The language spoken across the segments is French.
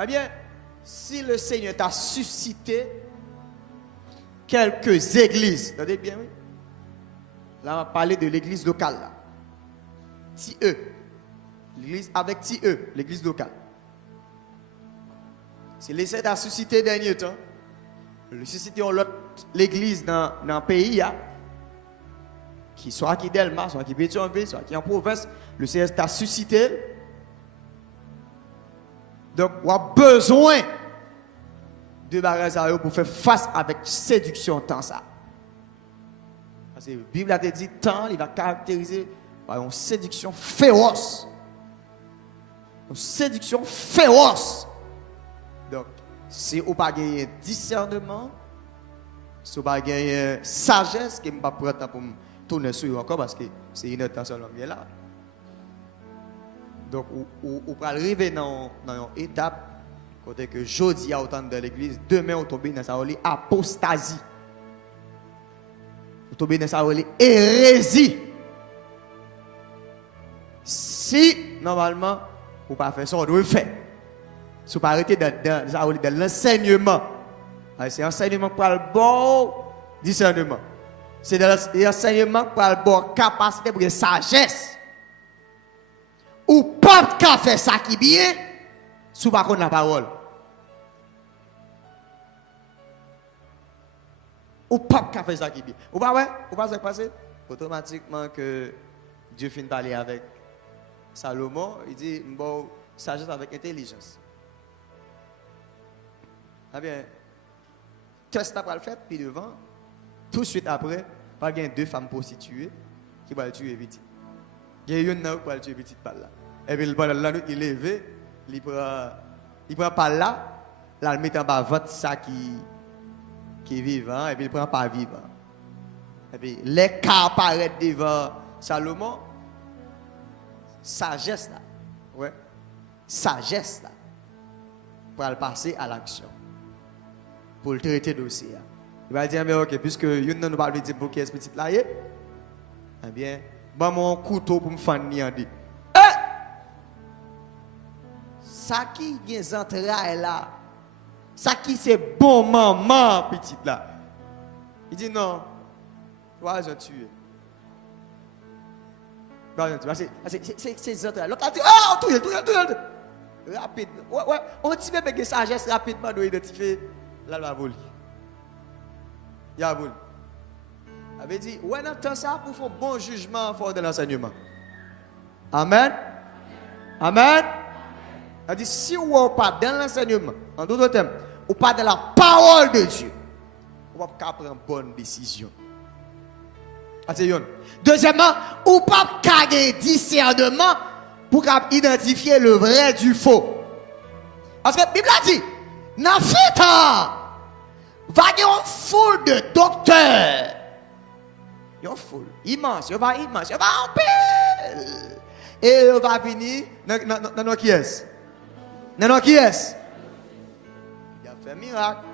Eh bien, si le Seigneur t'a suscité quelques églises, attendez bien, oui. Là, on va parler de l'église locale. Là. TE. L'église avec TE, l'église locale. Si le Seigneur t'a suscité dernier temps, le suscité l'église dans le pays, qui soit qui Delma, soit qui Pétionville, soit qui en province, le Seigneur t'a suscité. Donc, on a besoin de bagages pour faire face avec séduction tant ça. Parce que la Bible a dit tant, il va caractériser par une séduction féroce. Une séduction féroce. Donc, si vous n'avez pas gagné discernement, si vous n'avez pas gagné sagesse, que je ne vais pas prendre pour me tourner sur vous encore parce que c'est une attention qui est là. Donc, vous pouvez arriver dans une étape côté que jeudi a autant de l'église, demain vous tombez dans sa apostasie. Vous tombez dans sa hérésie. Si normalement vous pas faire ça, on doit faire. Si vous pas arrêter dans l'enseignement, c'est l'enseignement pour le bon discernement. C'est l'enseignement pour le bon capacité pour la sagesse. Ou pas qu'à faire ça qui bien, sous pas contre la parole. Ou pas qu'à faire ça qui bien. Ou pas ouais, ou pas ça passer automatiquement que Dieu finit parler avec Salomon, il dit bon sagesse avec intelligence. Ah bien, test après le fait puis devant, tout de suite après, pas gain deux femmes prostituées qui vont le tuer vite. Il y a une qui va le tuer petite par là. Et puis il est levé, il prend par là, il met en bas votre ça qui est vivant, et puis il prend pas vivant. Et puis les cas apparaissent devant Salomon, sagesse là, ouais, sagesse là, pour le passer à l'action, pour le traiter dossier. Il va dire mais ok, puisque il ne nous pas dire pour qui est petite là, eh bien, bon mon couteau pour me faire niander. Ça qui est des entrailles là, ça qui c'est bon maman petite là. Il dit non, toi je tué. C'est entrailles. L'autre a dit oh tout. Rapide. Ouais, on petit peu avec sagesse rapidement doit identifier là la voler. Il y a voler. Avait dit ouais dans temps ça pour faire bon jugement fort de l'enseignement. Amen. Amen. Il dit si vous n'êtes pas dans l'enseignement, en d'autres termes, ou pas dans la parole de Dieu, vous ne pouvez pas prendre une bonne décision. Deuxièmement, ou pas avoir discernement pour identifier le vrai du faux. Parce que la Bible a dit, dans ce temps, va y avoir une foule de docteurs. Il y a une foule immense, il va en paix. Et il va venir dans qui est-ce? Non, qui est-ce? Il a fait un miracle.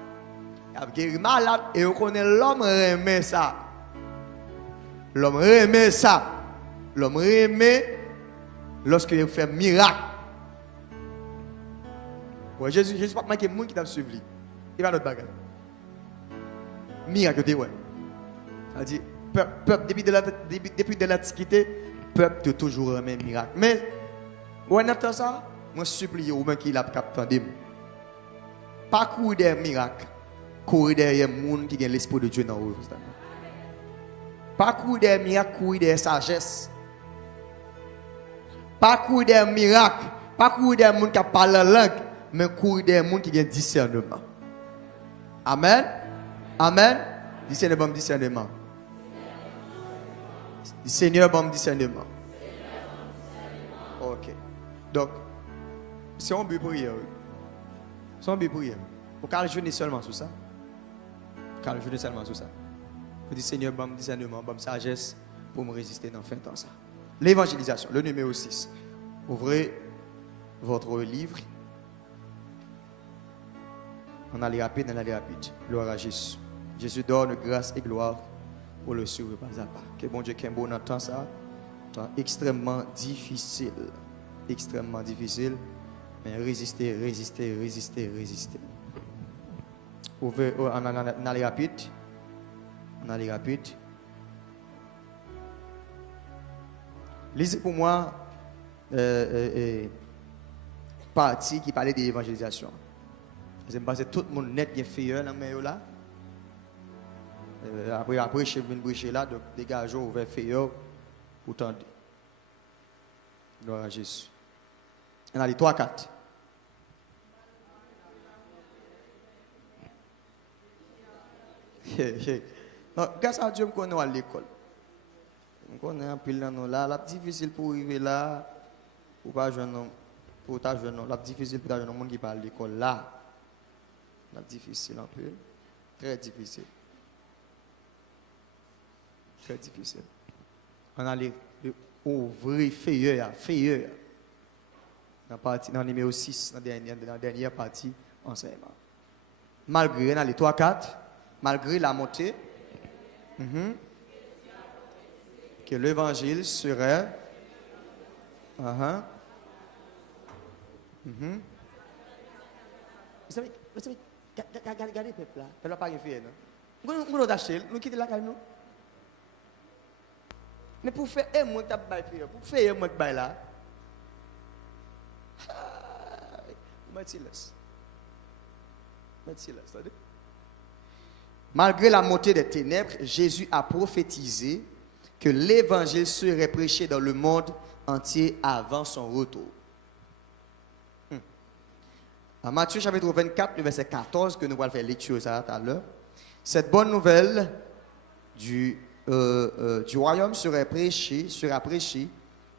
Il a guéri malade. Et on connaît l'homme remet ça. L'homme remet ça. L'homme remet lorsqu'il fait un miracle. Ouais, Jésus pas manqué de monde qui t'a suivi. Il va notre bagage. Miracle, tu ouais. Ça dit, peuple, depuis de l'Antiquité, peuple de toujours remet un miracle. Mais, on entend ça. Moi, supplie au moins qu'il a capté. Pas courir des miracles, courir derrière les gens qui ont l'esprit de Dieu dans eux. Pas courir des miracles, courir des sagesse. Pas courir des miracles, pas courir des gens qui parlent la langue, mais courir des gens qui ont discernement. Amen. Amen. Discernement, discernement. Seigneur, bon discernement. Ok. Donc, c'est un but prière. C'est un but prière. Vous pouvez jeûner seulement sur ça. Vous pouvez jeûner seulement sur ça. Vous dites Seigneur, bon discernement, bon sagesse pour me résister dans le fin temps ça. L'évangélisation, le numéro 6. Ouvrez votre livre. On allait rapide, on allait rapide. Gloire à Jésus. Jésus donne grâce et gloire pour le suivre pas à pas. Que bon Dieu qui est bon dans le temps ça. Temps extrêmement difficile. Extrêmement difficile. Mais résister, résister, résister, résister. Ouvrez, on allait rapide. On allait rapide. Lisez pour moi partie qui parlait de l'évangélisation. J'aime passer tout le monde net bien fait dans le là. Après, je viens prêcher là, donc dégageons ouvert fait pour tendre. Gloire à Jésus. On a les 3-4. Non, grâce à Dieu, je connais à l'école. Je connais un peu là. La difficile pour arriver là, pour pas jeune pour ta jeune. La difficile pour ta jeune monde qui parle à l'école là. La difficile un peu. Très difficile. Très difficile. On a les ouvrir feuille. Dans le numéro 6, dans la dernière partie, enseignement. Malgré les 3-4, malgré la montée, que l'évangile serait. Vous savez, regardez le peuple là. Le peuple n'a pas rien fait, non? Nous allons acheter, nous quittons la caille, nous. Mais pour faire un mois de travail, pour faire un mois de travail là, malgré la montée des ténèbres, Jésus a prophétisé que l'évangile serait prêché dans le monde entier avant son retour. En Matthieu chapitre 24, le verset 14, que nous allons faire lecture ça tout à l'heure, cette bonne nouvelle du royaume sera prêchée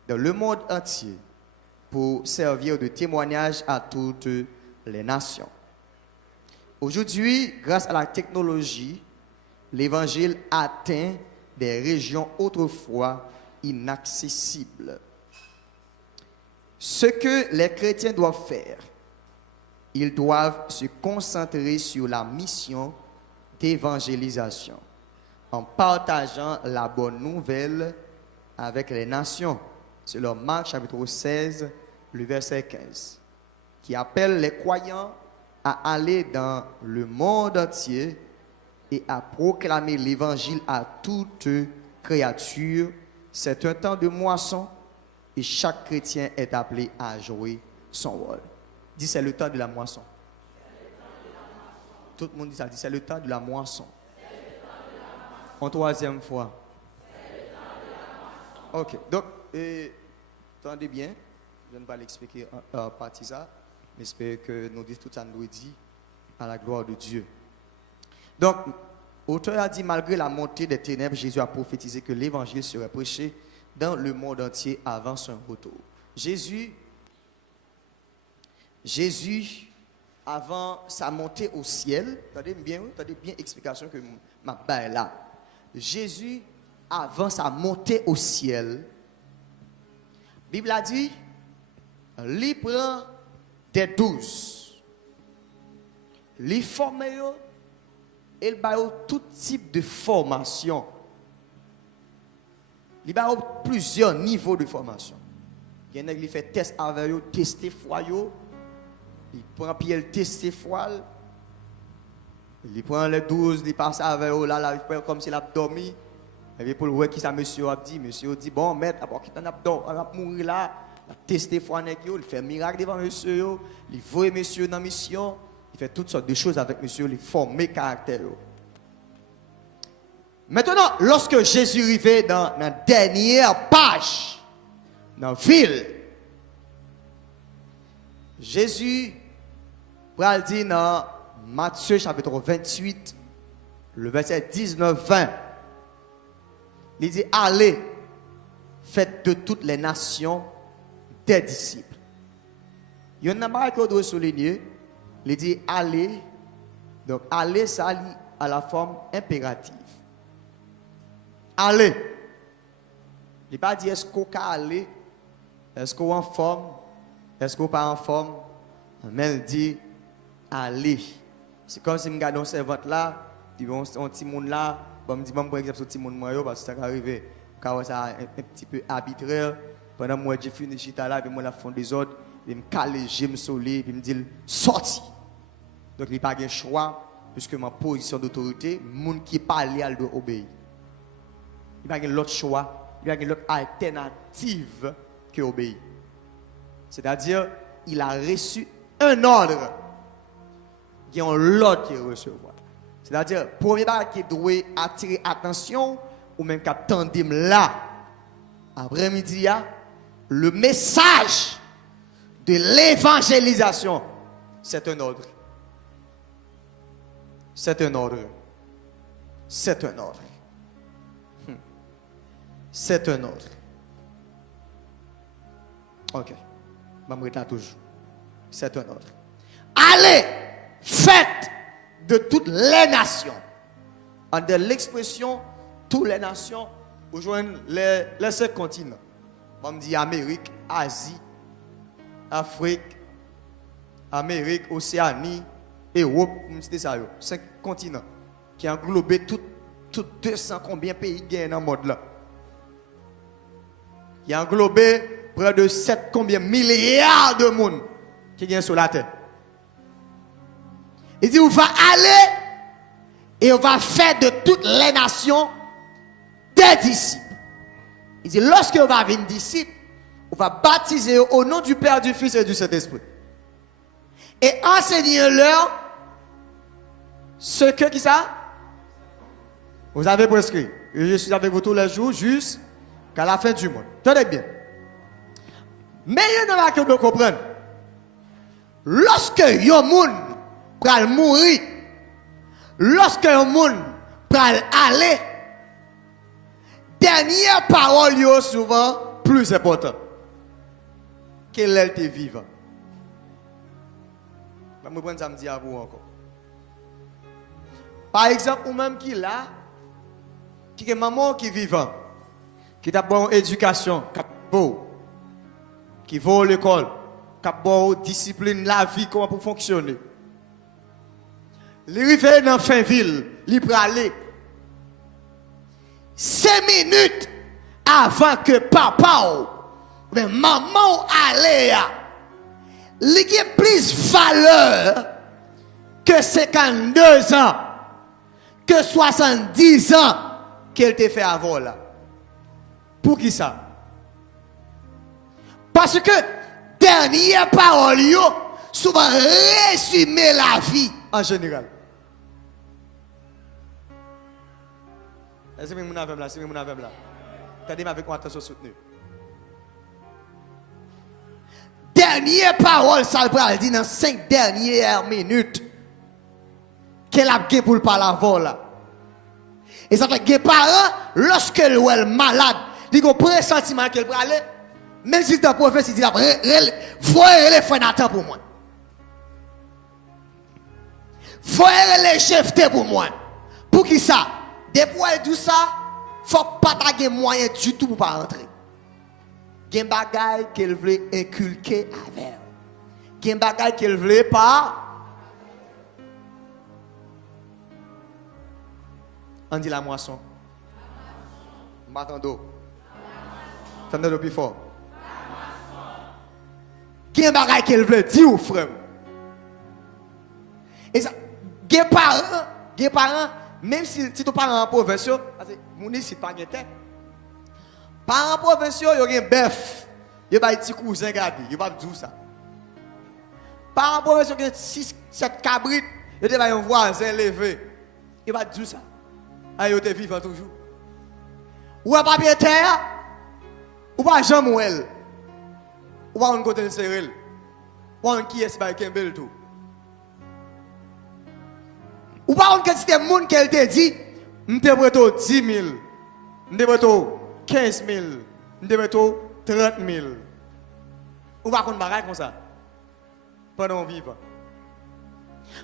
dans le monde entier pour servir de témoignage à toutes les nations. Aujourd'hui, grâce à la technologie, l'évangile atteint des régions autrefois inaccessibles. Ce que les chrétiens doivent faire, ils doivent se concentrer sur la mission d'évangélisation en partageant la bonne nouvelle avec les nations. C'est le Marc chapitre 16, le verset 15, qui appelle les croyants à aller dans le monde entier et à proclamer l'évangile à toute créature. C'est un temps de moisson et chaque chrétien est appelé à jouer son rôle. Dis, c'est le temps de la moisson. Tout le monde dit ça, dit, c'est le temps de la moisson. En troisième fois. Ok, donc, attendez bien, je ne vais pas l'expliquer en partie ça, mais j'espère que nous disons tout ça, nous dit à la gloire de Dieu. Donc, l'auteur a dit, malgré la montée des ténèbres, Jésus a prophétisé que l'évangile serait prêché dans le monde entier avant son retour. Jésus, avant sa montée au ciel, attendez bien l'explication que ma baille là. Jésus, avant sa montée au ciel, la Bible a dit, il prend des 12, il forme et il a tout type de formation. Il a plusieurs niveaux de formation. Il y en a qui fait test avec eux, tester foi, il prend pied, il teste foi. Il prend les 12, il passe avec eux, là, il fait comme s'il a dormi. Et puis pour le voir qui ça, monsieur a dit, bon, maître, d'abord qui t'en a mourir là, il a testé foi avec eux, il fait un miracle devant monsieur, il voit monsieur dans la mission, il fait toutes sortes de choses avec monsieur, il forme mes caractères. Maintenant, lorsque Jésus arrivait dans la dernière page, dans la ville, Jésus, pour le dire dans Matthieu chapitre 28, le verset 19-20, il dit, allez, faites de toutes les nations des disciples. Il y en a pas qu'on doit souligner, il dit, allez, donc allez, ça à la forme impérative. Allez. Il n'a pas dit, est-ce qu'on peut aller, est-ce qu'on est en forme, est-ce qu'on n'est pas en forme, mais il dit, allez. C'est comme si je regarde un servante là, un petit monde là, je me dis, par exemple, ce petit monde parce que ça va arriver, car c'est un petit peu arbitraire. Pendant que moi, j'ai fini chita là, puis moi, la fond des autres, il me calé, j'aime solé, puis il me dit sorti. Donc il n'y a pas de choix, puisque ma position d'autorité, le monde qui parle, il doit obéir. Il n'y a pas l'autre choix, il n'y a pas l'autre alternative que obéir. C'est-à-dire, il a reçu un ordre. Il y a un ordre qui recevoir. C'est-à-dire, premier bagage qui doit attirer attention, ou même qu'attendre là, après-midi, le message de l'évangélisation, c'est un ordre. C'est un ordre. C'est un ordre. C'est un ordre. Ok. Je vais me toujours. C'est un ordre. Allez, faites de toutes les nations. En de l'expression, toutes les nations, rejoignent les 5 continents. On me dit Amérique, Asie, Afrique, Amérique, Océanie, Europe, c'est ça, 5 continents qui englobent tout 200 combien de pays qui sont dans le monde là. Qui englobent près de 7 combien milliards de monde qui sont sur la terre. Il dit, on va aller et on va faire de toutes les nations des disciples. Il dit, lorsque on va venir disciples, on va baptiser au nom du Père, du Fils et du Saint-Esprit. Et enseignez-leur ce que, qui ça? Vous avez prescrit. Je suis avec vous tous les jours jusqu'à la fin du monde. Tenez bien. Mais il y en a qui doivent comprendre. Lorsque un monde va mourir, lorsque un monde va aller, dernière parole est souvent plus importante que l'elle est vivante. Je vais prendre ça me dire à vous encore. Par exemple, ou même qui là, qui est maman qui est vivant, qui a bonne éducation, qui va à l'école, qui a bonne discipline, la vie, comment pour fonctionner. Il arrive dans fin ville, il peut aller 5 minutes avant que papa ou maman allait, il a plus valeur que 52 ans, que 70 ans qu'elle t'a fait avant là. Pour qui ça? Parce que dernière parole souvent résumer la vie en général. C'est mon avec là, c'est mon avec là. Attendez avec moi attention soutenue. Dernière parole, ça le dit dans 5 dernières minutes qu'elle a gagné pour le parler avant là. Et ça fait que les parents, lorsque elle est malade, ils ont un sentiment qu'elle peut aller, même si c'est un prophète, il dit, faut les faire attendre pour moi. Faut les chefs pour moi. Pour qui ça? Depuis elle dit ça, il ne faut pas avoir moyen du tout pour ne pas rentrer. Il y a des bagages qu'elle veut inculquer avec elle. Il y a des bagages qu'elle veut pas. On dit la moisson. M'attendez. Faites-le plus fort. Il y a des bagages qu'elle veut dire, frère. Et ça, il y a des parents, même si tu parents en province, parce que mon ici pas de tête. Parents provinciaux, il y a un bœuf. Il y a un petit cousin gardé. Il va dire ça. Parents provinciaux, il y a 6, 7 cabrites. Il y a un voisin levé. Il va dire ça. Il est vivant toujours. Ou un papier terre, ou pas Jean Mouel. Ou pas un côté de Cyril. Ou pas un qui est par Kembel tout. Ou pas un quantité de monde qu'elle te dit, je te prête 10 000, je te prête 15 000, je te prête 30 000. Ou pas qu'on bagaille comme ça. Pendant vivre.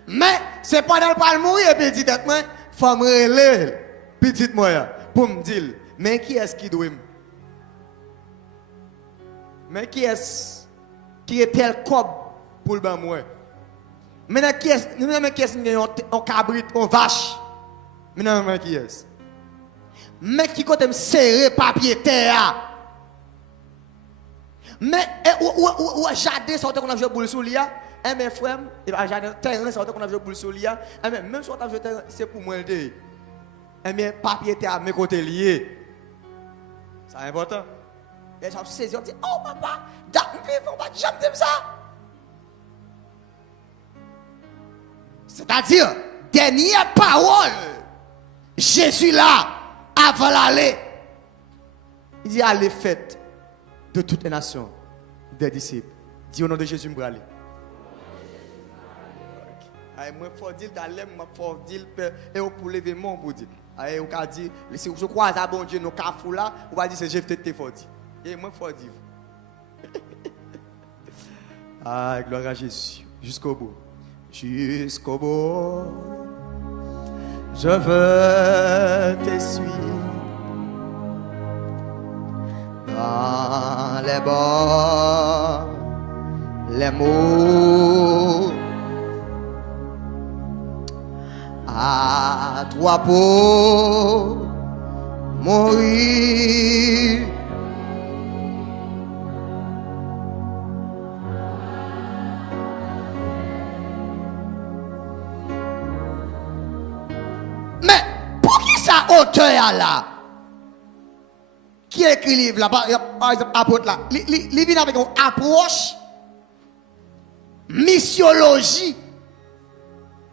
Mais c'est pendant le pas mourir, petit tête, il faut me relayer, petit moi, pour me dire, mais qui est-ce qui doit? Mais qui est-ce qui est tel cob pour le ban moi? Maintenant, qui est-ce qui a un cabrit, une vache? Maintenant, qui est-ce? Mais qui compte me serrer papier terre? Mais, ou jardin, sortait qu'on a joué boule sous l'IA. Mes frères, et bien, jardin, terrain, sortait qu'on a joué boule sous l'IA. Même si on a joué terrain, c'est pour moi le papier était à mes côtés liés. C'est important. Les gens saisissent, on dit, oh papa, on va jamais dire ça. C'est-à-dire, dernière parole, Jésus là, avant d'aller, il dit, allez, faites de toutes les nations des disciples. Dis au nom de Jésus, je vais aller. Moi, il faut dire d'aller, il faut dire, et pour lever mon pour dire. On va dire, si je crois à bon Dieu, nous cafou là, on va dire, c'est Jésus qui faut dire. Et moi, il faut dire. Ah, gloire à Jésus. Jusqu'au bout. Jusqu'au bout. Je veux te suivre. Dans les bords, les mots. À toi pour mourir. Mais pour qui ça auteur là qui écrit livre là par exemple apôtre là il vient avec une approche missiologie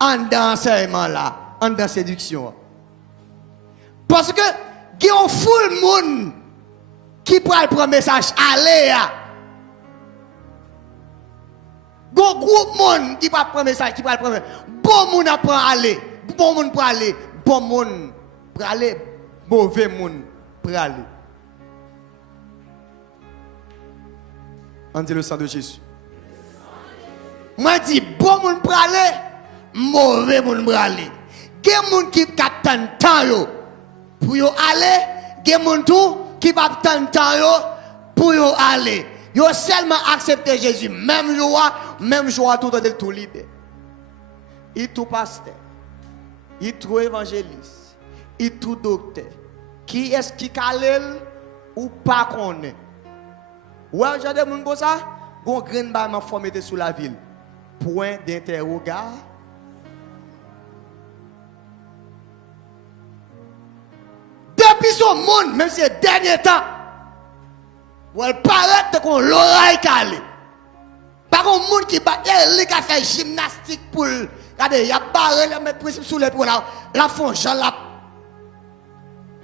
en d'enseignement là, en dans séduction. Parce que il y a un full monde qui prend le message aller là. Bon groupe monde qui prend le message qui prend le bon monde apprend aller, bon monde pour aller, bon monde pour aller, mauvais monde pour aller. On dit le sang de Jésus. Moi dis bon monde pour aller, mauvais monde pour aller. Il y a des gens qui attendent temps pour aller, il y a des gens qui attendent temps pour aller. Ils ont seulement accepté Jésus, même joie, tout de tout libre. Il tout pasteur, il tout évangéliste, il tout docteur. Qui est-ce qui calme ou pas connaît? Ouais, j'ai des gens comme ça, gon grain ba m'a formé sous la ville. Point d'interrogation. Depuis son monde, même si c'est dernier temps, ou elle paraît qu'on l'oreille calée. Par contre, monde qui bat, il a fait gymnastique pour, regardez, il y a barré, il a mis principe sous les pour la fonche, la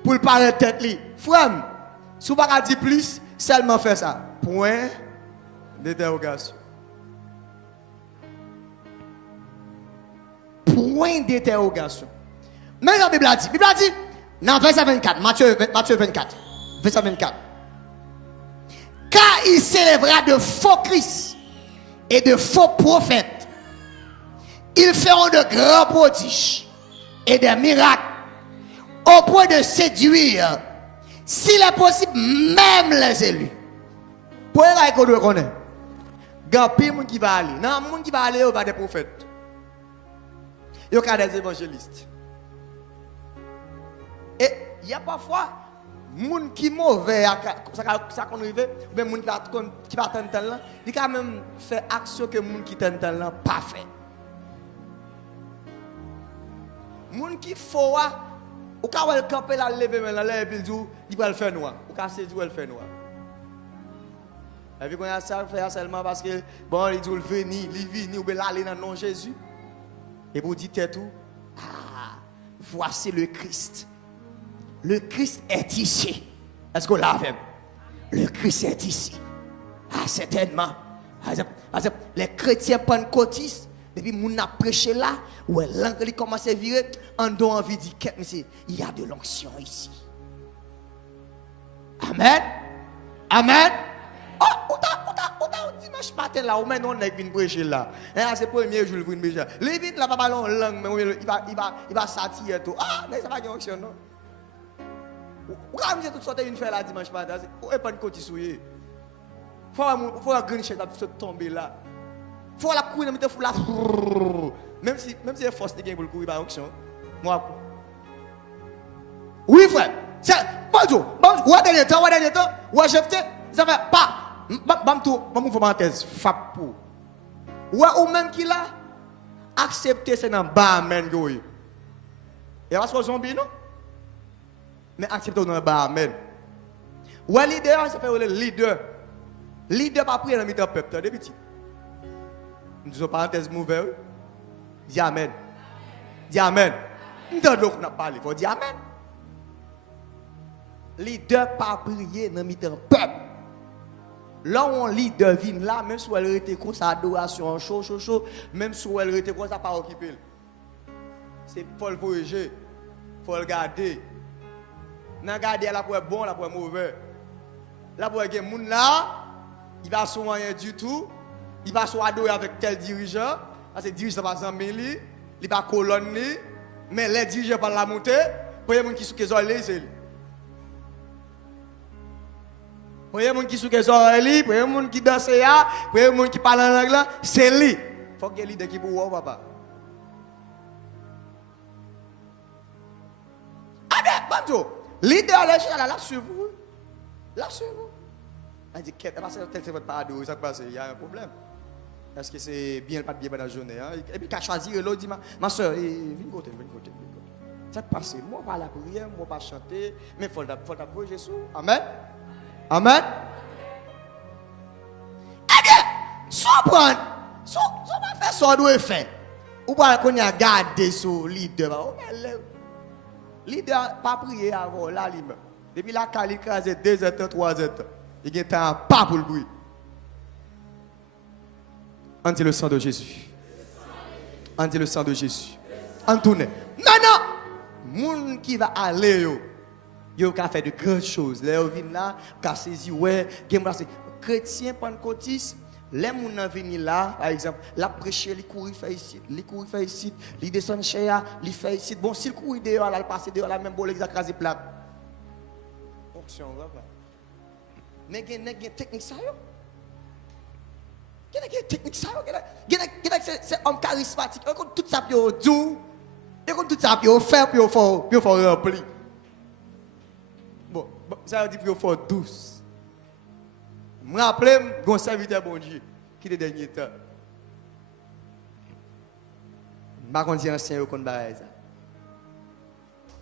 pour le paraître tête li. Frère, si vous ne pouvez pas dire plus, seulement faire ça. Point d'interrogation. Point d'interrogation. Mais la Bible a dit, dans verset 24, Matthieu 24, verset 24. Car il s'élèvera de faux Christ et de faux prophètes. Ils feront de grands prodiges et des miracles au point de séduire, s'il est possible, même les élus. Pour les qu'on doit connaître, il y a des gens qui vont aller. Non, les gens qui vont aller, il y a des prophètes. Il y a des évangélistes. Et il y a parfois des gens qui sont mauvais, ça qu'on arrive, ou bien des gens qui ne attendent pas, ils quand même faire action que les gens qui attendent pas fait. Les gens qui font, ou quand ils campent la lever, ils vont le faire noir. Ou quand ils vont le faire noir. Et puis, quand il y a ça, il fait seulement parce que, bon, il dit, il vient, ou bien aller dans le nom de Jésus. Et vous dites tout, voici le Christ. Le Christ est ici. Est-ce qu'on l'a fait? Le Christ est ici. Ah, certainement. Les chrétiens pentecôtistes, depuis qu'on a prêché là, où l'angle commence à virer, on a envie de dire, monsieur, il y a de l'onction ici. Amen. Amen. Oh, dimanche matin là, on est venu prêcher là. C'est le premier jour pour une prêcher. Les vite là, pas long langue, mais il va s'attirer tout. Ah, mais ça va pas onction non. Ou quand vous tout sortir une faire là dimanche matin, ou pas de côté souillé. Faut un grand chef qui tomber là. Faut la courir mettre fou là. Même si les forces de gain pour courir par onction. Moi. Oui frère. C'est bon, dernier temps, ou jeté, ça fait pas une parenthèse, FAP pour. Ouais, ou même qui là, accepter c'est dans barman. Et parce que zombie, non? Mais accepter dans barman. Ouais, leader, ça fait le leader. Leader pas prier dans le peuple, de petit. Nous disons parenthèse mauvaise. Dis Amen. Dis Amen. Nous devons parler, il faut dire Amen. Leader pas prier dans le peuple. Là où on leader vient là, même si elle était comme ça, adoration, chaud, même si elle était comme ça, pas occupé. C'est pour le voyager, il faut le garder. N'a garder là pour être bon, là pour être mauvais. Là pour être moun là, il va sur rien du tout. Il va sur adorer avec tel dirigeant, parce que le dirigeant va s'emmêler, il va colonner, mais les dirigeants vont la monter, pour les gens qui sont les oreilles, c'est lui. Pour les gens qui sont les oreilles, pour les gens qui dansent, pour les gens qui parlent en anglais, c'est lui. Il faut qu'il y ait leader qui pour vous, papa. Ah bien, leader, là, sur vous. Là, sur vous. Elle dit, parce que tel c'est votre paradoxe, ça passe, il y a un problème. Est-ce que c'est bien pas bien dans la journée? Et puis, qu'à choisir, l'autre dit, ma soeur, viens côté. Ça passe, moi, pas la prière, moi, pas chanter, mais il faut t'appuyer Jésus. Amen. Amen. Eh bien, sans prendre, sans faire ça, on doit faire. Ou pas qu'on y a gardé sur le leader. Leader, pas prier avant, là, libre. Depuis la cali crasé 2 heures, 3 heures. Il y a un pas pour le bruit. On dit le sang de Jésus. On dit le sang de Jésus. On tourne. Maintenant, moun qui va aller, yo ka fait de grandes choses. Les vinn là, ka saisi ouais, chrétien pentecôtiste, les moun nan vinn là, par exemple, la prêcher, li courir fait ici, li descend chez ya, li fait ici. Bon, s'il courir dehors, là, il passe dehors, là même bon l'exakrasé plat. Onction là. Mais il y a une technique ça yo. Il y a une technique ça yo. Il y a c'est homme charismatique. Il y a tout ça pour doux. Il y a tout ça pour faire pour remplir. Bon, ça veut dire pour faire douce. Je me rappelle mon serviteur bon Dieu qui est le dernier temps. Je ne sais pas si ancien qu'on va ça.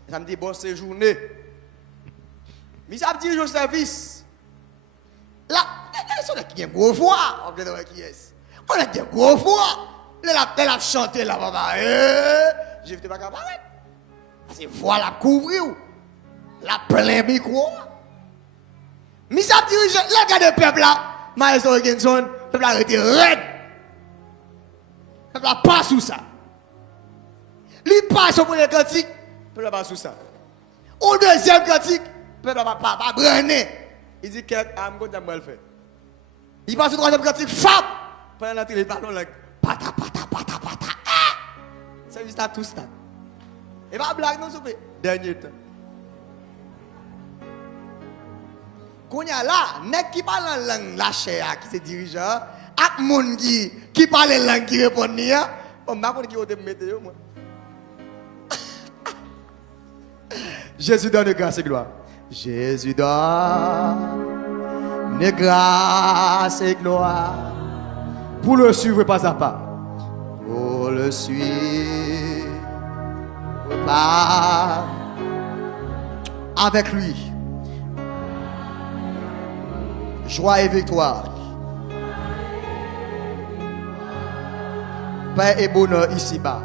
Ça me dit bon séjourné. Mais ça me dit au service. Là, on a qui a un gros voix. On a qui est. On a un gros voix. Elle a chanté là, papa. Je ne vais pas capable. C'est voix la couvrir. La plein micro. Mais ça dirige, là, regardez le peuple là. Miles Orgenson, le peuple a été raide. Le peuple n'a pas sous ça. Il passe au premier cantique, le peuple n'a pas sous ça. Au deuxième cantique, le peuple n'a pas branné. Il dit qu'est-ce que je vais faire. Il passe au troisième cantique, fap. Pendant la télé, pardon, pata. C'est juste à tout ça. Et pas blague, non, s'il vous plaît. Dernier temps. Quand il y a là, nèg qui parle en langue la chair, qui se dirigeant, ak moun qui parle en langue qui répond ni, on m'a pas qui au mettre moi. Jésus donne grâce et gloire. Jésus donne grâce et gloire pour le suivre pas à pas. Pour le suivre pas avec lui. Joie et victoire. Paix et bonheur ici-bas.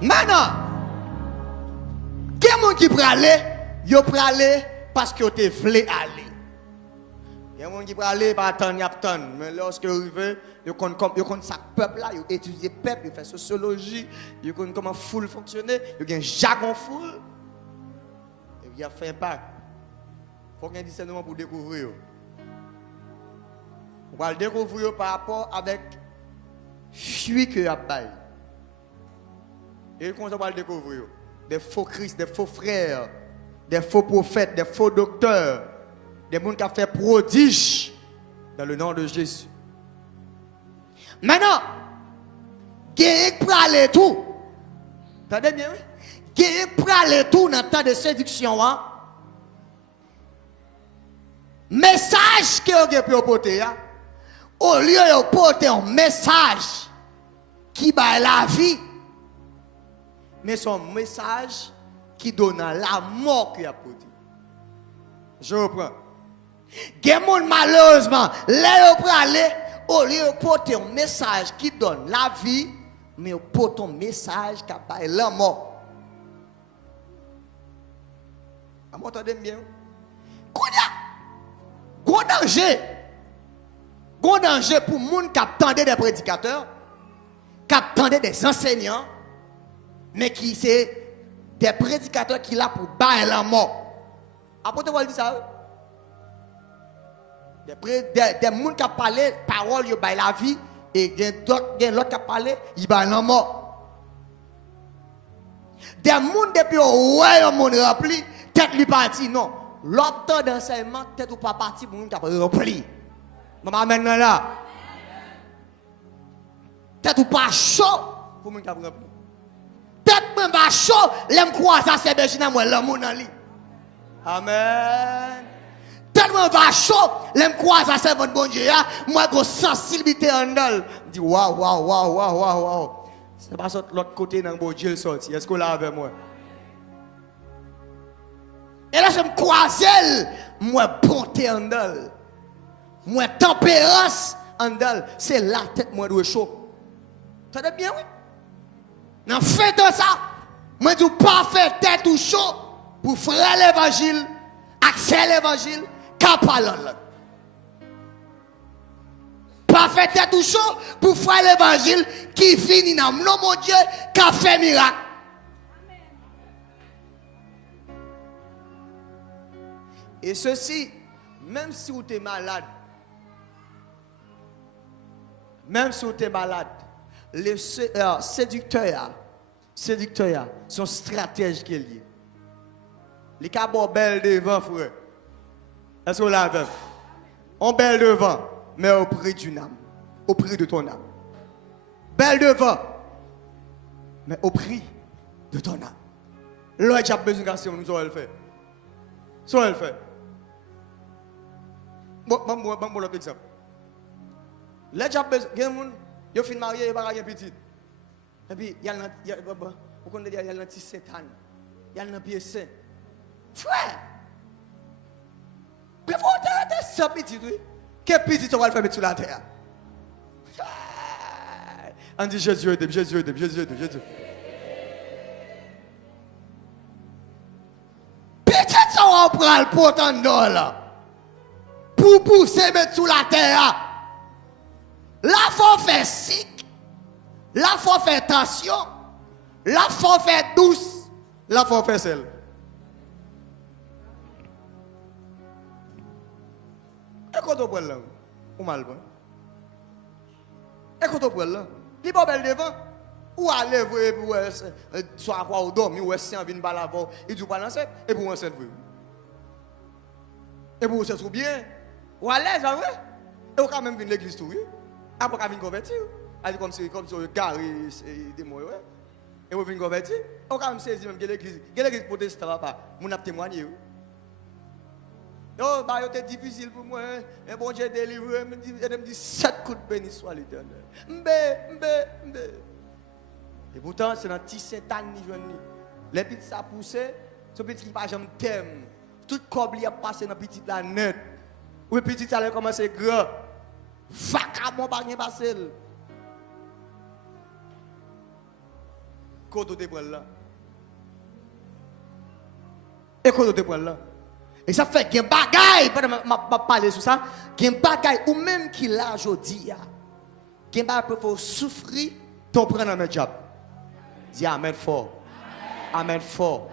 Maintenant, il y a des gens qui peuvent aller parce qu'ils veulent aller. Il y a des gens qui peuvent aller par attendre, mais lorsque vous arrivez, ils connaissent ça peuple là, ils étudient le peuple, ils font sociologie, ils connaissent comment foule fonctionner, ils ont un jargon foule. Il a fait un impact. Il faut qu'il y ait un discernement pour découvrir. On va le découvrir par rapport avec fuit que y a bail. Et comment on va le découvrir? Des faux Christ, des faux frères, des faux prophètes, des faux docteurs, des gens qui ont fait prodige dans le nom de Jésus. Maintenant, il y a pour aller tout. Attendez bien, oui? gagne praler tout dans le temps de séduction, hein? Message que vous avez porté, au lieu de porter un message qui va la vie, mais son message qui donne la mort qu'il a porté. Je reprends. Gen moun malheureusement, là yo praler au lieu de porter un message qui donne la vie, mais yo porte un message qui va la mort. Vous m'entendez bien? Gros danger pour les gens qui attendent des prédicateurs, qui attendent des enseignants, mais qui sont des prédicateurs qui sont là pour bailler la mort. Après, tu vas dire ça? Des gens qui parlent, parole, ils baillent la vie, et d'autres qui parlent, ils baillent la mort. Des gens depuis ouais, le monde rempli, tête lui parti, non. L'autre temps d'enseignement, tête ou pas parti pour nous qui rempli. Maman maintenant là. Tête ou pas chaud pour nous qui rempli. Tête même pas chaud, l'aime croire ça c'est Bergina moi l'amour dans lui. Amen. Tellement va chaud, l'aime croire ça c'est votre bon Dieu, moi go sensibilité en elle. Dit waouh. C'est pas ça l'autre côté dans bon Dieu sorti. Est-ce que là avec moi? Et là, je me croise, moi, bonté en elle. Moi, tempérance en elle. C'est la tête, moi, de chaud. Ça va bien, oui? Dans fait de ça, moi, je ne pas faire tête ou chaud pour faire l'évangile, accès l'évangile, capable. Pas faire tête ou chaud pour faire l'évangile qui finit dans le nom de mon Dieu, qui a fait miracle. Et ceci, même si vous êtes malade, les séducteurs sont stratèges qui sont liés. Les cabos belles devant, frère. Est-ce que vous l'avez? On belle devant, mais au prix d'une âme, au prix de ton âme. Belle devant, mais au prix de ton âme. Là, j'ai besoin de casser, nous allons le faire. Ça, elle fait. Bon, l'autre exemple. Les gens, ils finissent mariés, ils ne sont pas petits. Et puis, il y a un petit Satan. Il y a un pied saint. Frère! Il faut arrêter ça petit, oui. Quel petit tu vas le faire sur la terre? On dit Jésus aide, Jésus aide, Jésus aide, Jésus. Peut-être ça va prendre le potent là. Pour pousser mettre sous la terre. Là, faut faire sick. Là, faut faire tension. Là, faut faire douce. Là, faut faire sel. Écoute au là. Ou mal bon. Écoute au là. Il pas belle devant. Ou aller vous soit quoi ou dormir ou si on vient balavant, il dit balancer et pour enceinte vous. Et pour se trouve bien. Ou à l'aise, vrai? Et vous quand même venir l'église tout, oui? Après, vous venez convertir. Elle dit comme si vous garez des mots, ouais? Et vous venez convertir. Et vous quand même saisir même l'église. L'église protestante, vous avez témoigné. Oh, bah, c'était difficile pour moi. Et bon Dieu délivré. Elle me dit 7 coups de béni soit l'éternel. M'be. Et pourtant, c'est dans petit Satan ni jeune. Les petits ça poussé, ce petit qui pas jamais thème. Tout comme il a passé dans petite planète. Oui, petit ça a commencé grand. Vacabon pas rien passé. Côté de prendre là. Et côté de prendre là. Et ça fait qu'il y a un bagaille, pendant que parler sur ça, qu'il y a un bagaille, ou même qui l'a aujourd'hui, qu'il y a un bagaille pour souffrir, ton prendre un job. Dis Amen fort. Amen fort.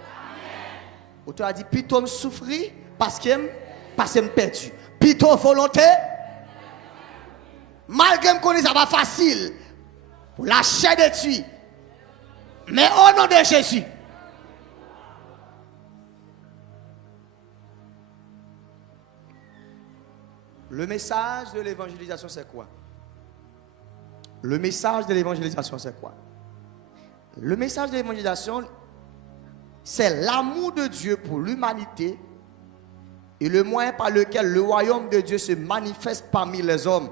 Ou tu as dit, plutôt me souffrir parce que me perdu. Plutôt volonté, malgré que connais ça va facile, pour la chair de tuer. Mais au nom de Jésus. Le message de l'évangélisation, c'est quoi? Le message de l'évangélisation, c'est quoi? Le message de l'évangélisation, c'est l'amour de Dieu pour l'humanité et le moyen par lequel le royaume de Dieu se manifeste parmi les hommes.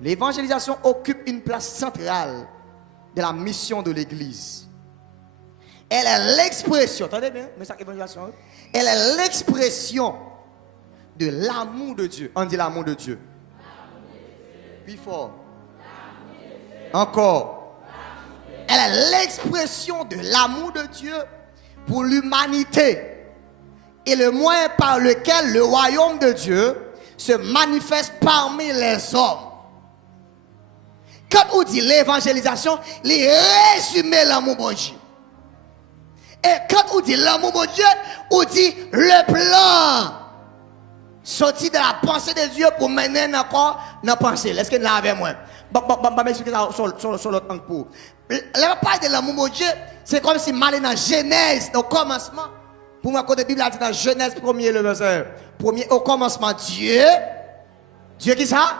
L'évangélisation occupe une place centrale de la mission de l'Église. Elle est l'expression, attendez bien, mais ça évangélisation, elle est l'expression de l'amour de Dieu. On dit l'amour de Dieu. Plus fort. Encore. Elle est l'expression de l'amour de Dieu pour l'humanité et le moyen par lequel le royaume de Dieu se manifeste parmi les hommes. Quand on dit l'évangélisation, il résume l'amour de Dieu. Et quand on dit l'amour de Dieu, on dit le plan sorti de la pensée de Dieu pour mener encore dans la pensée. Est-ce que vous l'avez avec moi? Je vais m'expliquer ça sur l'autre angle pour. La part de l'amour de Dieu, c'est comme si mal dans Genèse, au commencement. Pour moi, quand la Bible a dit dans Genèse 1er, le verset 1er, au commencement, Dieu qui ça?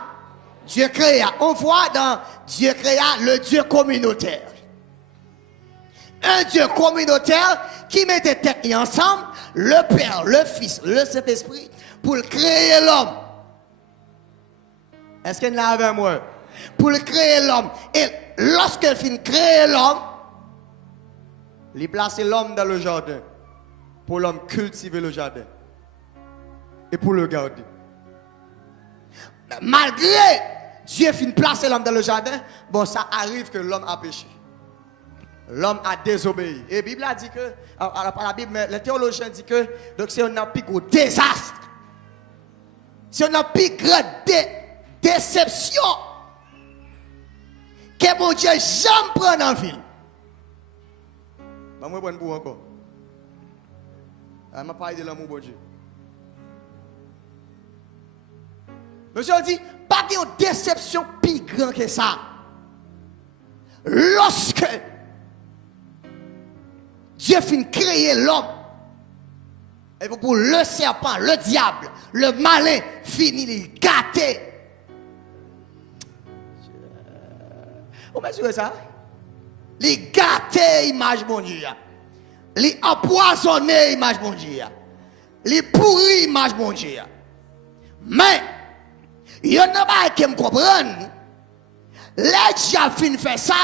Dieu créa. On voit dans Dieu créa le Dieu communautaire. Un Dieu communautaire qui mettait tête ensemble, le Père, le Fils, le Saint-Esprit, pour créer l'homme. Est-ce qu'il y a avec moi? Pour créer l'homme. Et lorsqu'il finit créer l'homme, il place l'homme dans le jardin. Pour l'homme cultiver le jardin. Et pour le garder. Malgré Dieu finit placer l'homme dans le jardin, bon, ça arrive que l'homme a péché. L'homme a désobéi. Et la Bible a dit que, la Bible, les théologiens disent que donc c'est un plus gros désastre. C'est un plus grande déception que mon Dieu jamais prend en ville. Je vais prendre pour encore. Je vais parler de l'amour de Dieu. Monsieur dit, pas de déception plus grande que ça. Lorsque Dieu finit créer l'homme, et pour le serpent, le diable, le malin, finit de gâter. Vous mesurez ça? Les gâter l'image de Dieu. Les empoisonner l'image de Dieu. Les pourrir l'image de Dieu. Mais, il y en a pas qui me comprennent. Les diables finissent faire ça.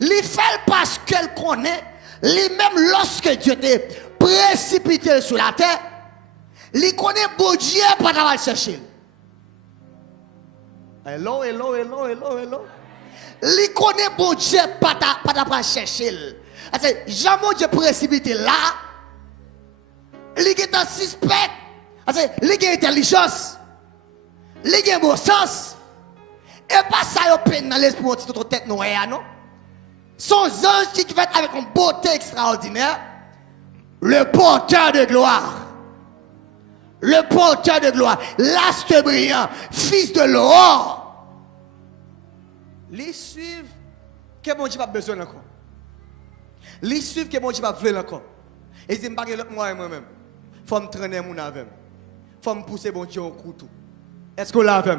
Ils font parce qu'elle connaît. Lui-même, lorsque Dieu était précipité sur la terre, il connaît bon Dieu pour aller chercher. Hello. Il connaît bon Dieu pour aller chercher. Jamais Dieu précipité là. Il est un suspect. Il est intelligence. Il est bon sens. Et pas ça, il peine dans l'esprit de toute tête noire, non? Son ange qui fait avec une beauté extraordinaire, le porteur de gloire. Le porteur de gloire, l'astre brillant, fils de l'aurore. Les suivent que mon Dieu n'a pas besoin encore. Les suivent que mon Dieu n'a pas besoin encore. Et ils disent, moi-même, il faut me traîner mon avec. Il faut me pousser mon Dieu au couteau. Est-ce qu'on l'a avec?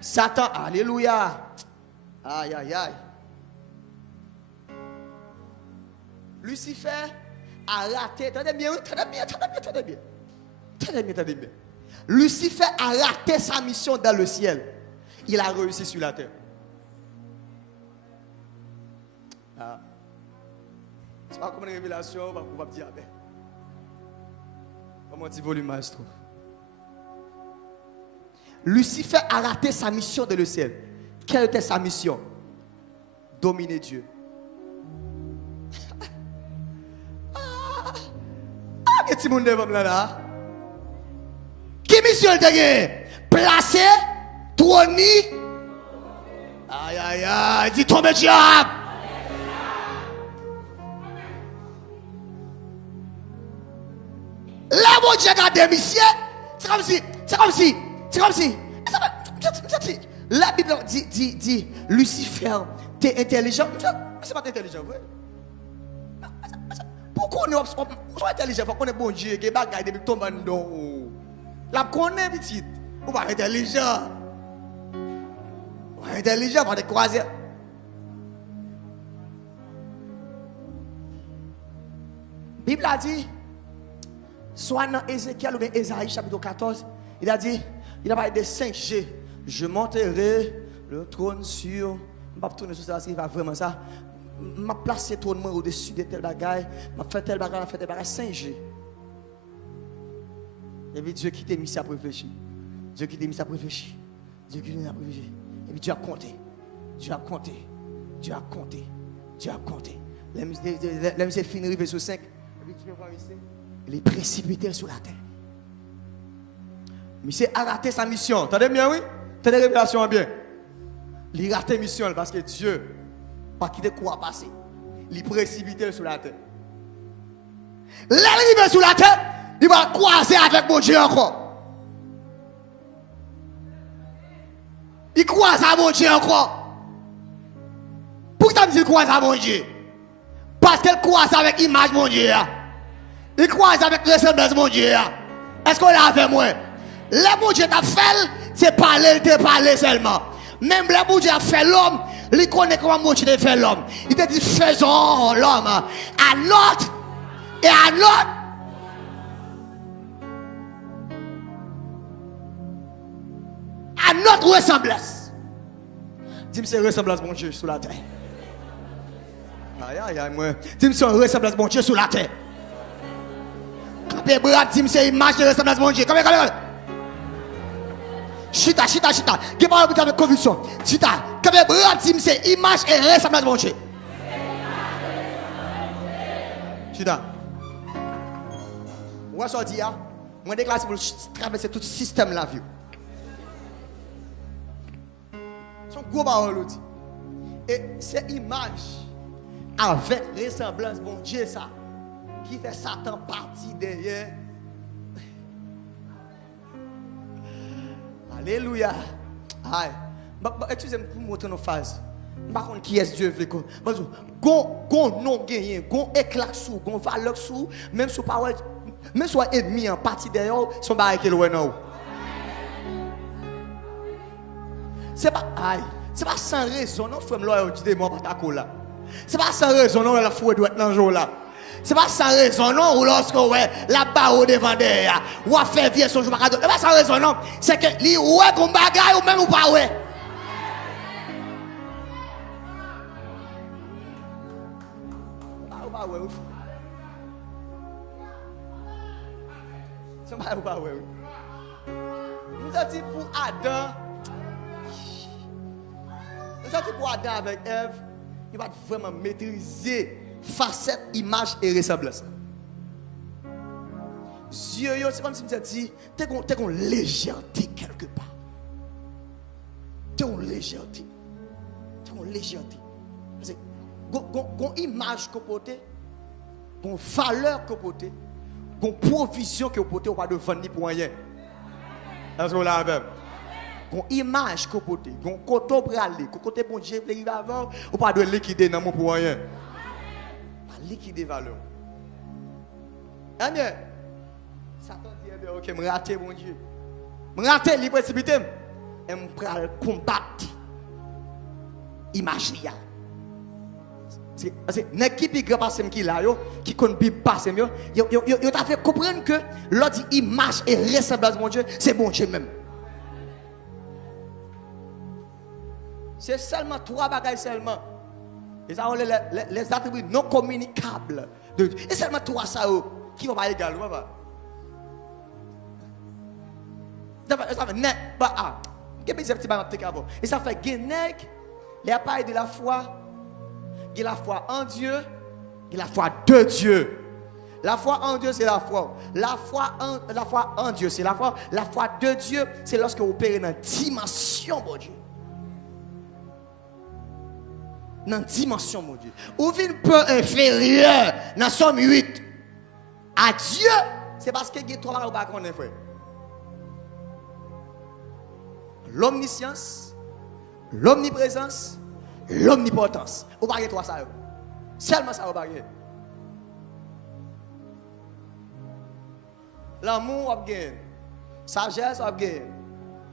Satan, alléluia. Aïe. Lucifer a raté, attendez bien. Lucifer a raté sa mission dans le ciel. Il a réussi sur la terre. C'est pas comme une révélation, on va dire, comment tu volume maestro. Lucifer a raté sa mission dans le ciel. Quelle était sa mission? Dominer Dieu. Qui monde devant là? Qui mission le dernier? Placé, trôner. Aïe, dis tombe diable. Là, mon Dieu a démission. C'est comme si. La Bible dit Lucifer, t'es intelligent. C'est pas intelligent, vrai? Pourquoi on est intelligent? Faut qu'on est bon Dieu, que bagaille depuis tombe en dos. La connaît petit. Ou pas intelligent? Intelligent, on va te croiser. Bible a dit, soit dans Ézéchiel ou bien Ésaïe chapitre 14, il a dit, il a parlé de 5G. Je monterai le trône sur. Je ne vais pas tourner sur ça, c'est pas vraiment ça. Je vais placer le trône au-dessus de tel bagaille. Je vais faire tel bagaille, je vais faire tel bagaille. 5G. Et puis Dieu qui t'a mis ça pour réfléchir. Dieu qui t'a mis ça pour réfléchir. Dieu qui t'a mis ça pour réfléchir. Et puis Dieu a compté. Dieu a compté. Dieu a compté. Dieu a compté. L'homme s'est fini arrivé sur 5. Et puis Dieu va ici. Il est précipité sur la terre. Monsieur a raté sa mission. Entendez bien, oui? Tenez révélation bien. Il a raté sa mission parce que Dieu, pas qu'il de quoi passer. Il est précipité sur la terre. L'arrivée sur la terre, il va croiser avec mon Dieu encore. Il croise à mon Dieu encore. Pourquoi il croise à mon Dieu? Parce qu'il croise avec l'image de mon Dieu. Il croise avec ressemblance de mon Dieu. Est-ce qu'on l'a avec moi? Le bon Dieu t'a fait, c'est parler, te parler seulement. Même le bon Dieu a fait l'homme, il connaît comment mon Dieu a fait l'homme. Il te dit faisons l'homme à notre et à notre ressemblance. Dis-moi c'est ressemblance mon Dieu sur la terre. Aïe aïe aïe moi. Dis-moi c'est ressemblance mon Dieu sur la terre. Dis-moi c'est image de ressemblance mon Dieu. Comment Chita. Qui parle avec conviction. Chita. Quand c'est image et ressemblance de mon Dieu. Chita. Moi, je dis, moi, déclare pour traverser tout le système de la vie. C'est un gros parole. Et c'est image avec ressemblance de mon Dieu, ça, qui fait Satan partie derrière. Alléluia. Excusez-moi pour montrer nos phases. Je ne sais pas qui est Dieu veut. Gon non gagné, gon éclat sous, gon valeur sous, même sous parole, même soit ennemi en partie derrière, son baril qui est loin non. C'est pas sans raison non frère moi dit moi pas ta cola. C'est pas sans raison non la foi doit être dans jour là. C'est pas sans raison non ou lorsque ouais la barre devant derrière ou a fait vieux son jour pas c'est pas sans raison non c'est que li ouais comme bagaille ou même ou pas ouais pas ouais c'est pas ouais nous a dit pour Adam avec Ève il va vraiment maîtriser facette, image et ressemblance. Dieu, c'est comme si je me dit, t'es une légèreté quelque part. T'es une légèreté. Parce que, une image qu'on porte, une valeur qu'on porte, une provision qu'on porte, on ne va pas de vendre pour rien. Est-ce qu'on l'a même? Une image qu'on porte, une côté bralé, une côté bon Dieu, avant, on ne va pas de liquider dans mon pour rien. Liquider valeur. Amen. Satan dit ok, me rater mon Dieu. Me rater li précipité. Et me pral combattre. Imagine. C'est n'équipe qui grand passé qui là yo, qui connaît Bible passé yo t'a fait comprendre que l'autre image et ressemblance mon Dieu, c'est bon Dieu même. C'est seulement trois bagages seulement. Les attributs non communicables de Dieu. Et seulement trois ça qui vont pas égal. Et ça fait gagner les appareils de la foi. Il y a la foi en Dieu, il y a la foi de Dieu. La foi en Dieu, c'est la foi. La foi en Dieu, c'est la foi. La foi de Dieu, c'est lorsque vous opérez dans la dimension, mon Dieu. Dans la dimension, mon Dieu. Ou vient peu inférieur dans Somme 8 à Dieu, c'est parce qu'il y a trois bagages qu'on est frère. L'omniscience, l'omniprésence, l'omnipotence. Ou pas trois ça. Seulement ça ou pas. L'amour ou bien, sagesse ou bien,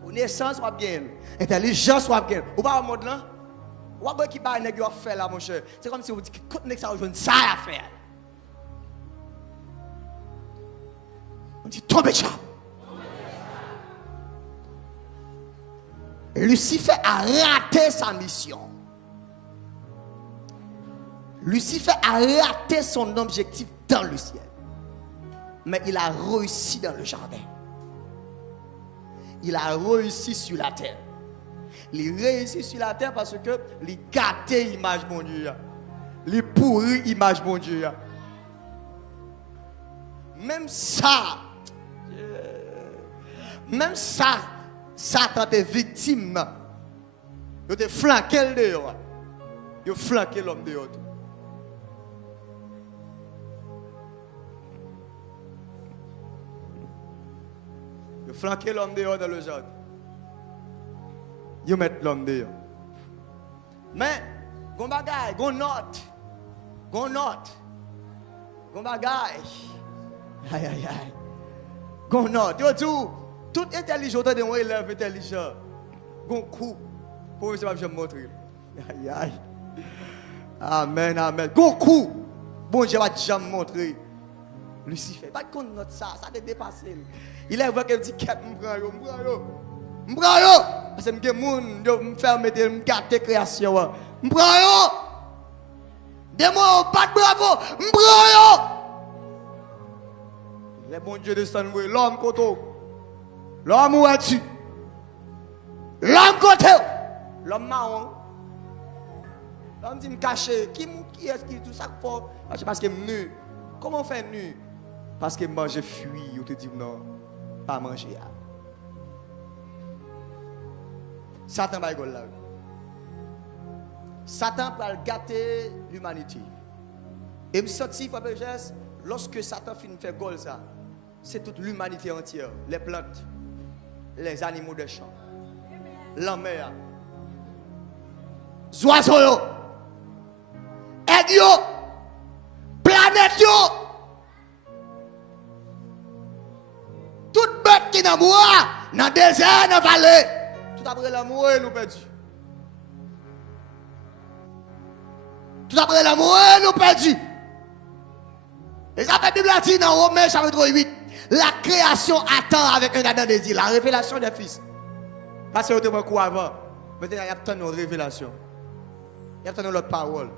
connaissance ou bien, intelligence ou bien. Ou pas au monde là. Ou pas qui va nèg yo faire là mon cher. C'est comme si vous dites que ça aujourd'hui ça à faire. dit tomber diable. Lucifer a raté sa mission. Lucifer a raté son objectif dans le ciel. Mais il a réussi dans le jardin. Il a réussi sur la terre. Il réussit sur la terre parce que il gâté l'image de mon Dieu. Il pourri l'image de mon Dieu. Même ça, Satan est victime. Il a flanqué le dehors. Il a flanqué l'homme dehors. Il a flanqué l'homme dehors dans le jardin. Il met l'homme dehors. Mais, gon bagay, gon note. Gon bagay. Aïe, aïe, aïe. Gon note. Yo tout. Tout intelligent, de un élève intelligent. Gon coup. Pour ça, je vais montrer. Aïe, aïe. Amen, amen. Gon coup. Bon, je vais jamais montrer. Lucifer, pas qu'on note ça te dépasse. Il est vrai qu'il dit qu'est m'bran yo. Parce que m'ge moun yo m'ferme de m'gâter création. M'bran yo. Démon pas de bravo. M'bran yo. Les bons dieux descendent l'homme koto. L'homme où es-tu? L'homme côté. L'homme marron. L'homme dit me cacher. Qui est-ce qui tout ça pour? Parce que nu. Comment on fait nu? Parce que manger fuit. On te dit non. Pas manger. Satan va y là. Satan va gâter l'humanité. Et me sentir, lorsque Satan finit de faire gol ça, c'est toute l'humanité entière. Les plantes, les animaux des champs, la mer, les oiseaux, les aigles, planète, toute bête qui n'a pas dans le désert, dans la vallée, tout après l'amour, nous perdu. Tout après l'amour, nous perdu. Et ça fait la Bible a dit dans Romains chapitre 8, la création attend avec un ardent désir, la révélation des fils. Parce que vous avez beaucoup avant. Maintenant, il y a tant de révélations. Il y a tant d'autres paroles.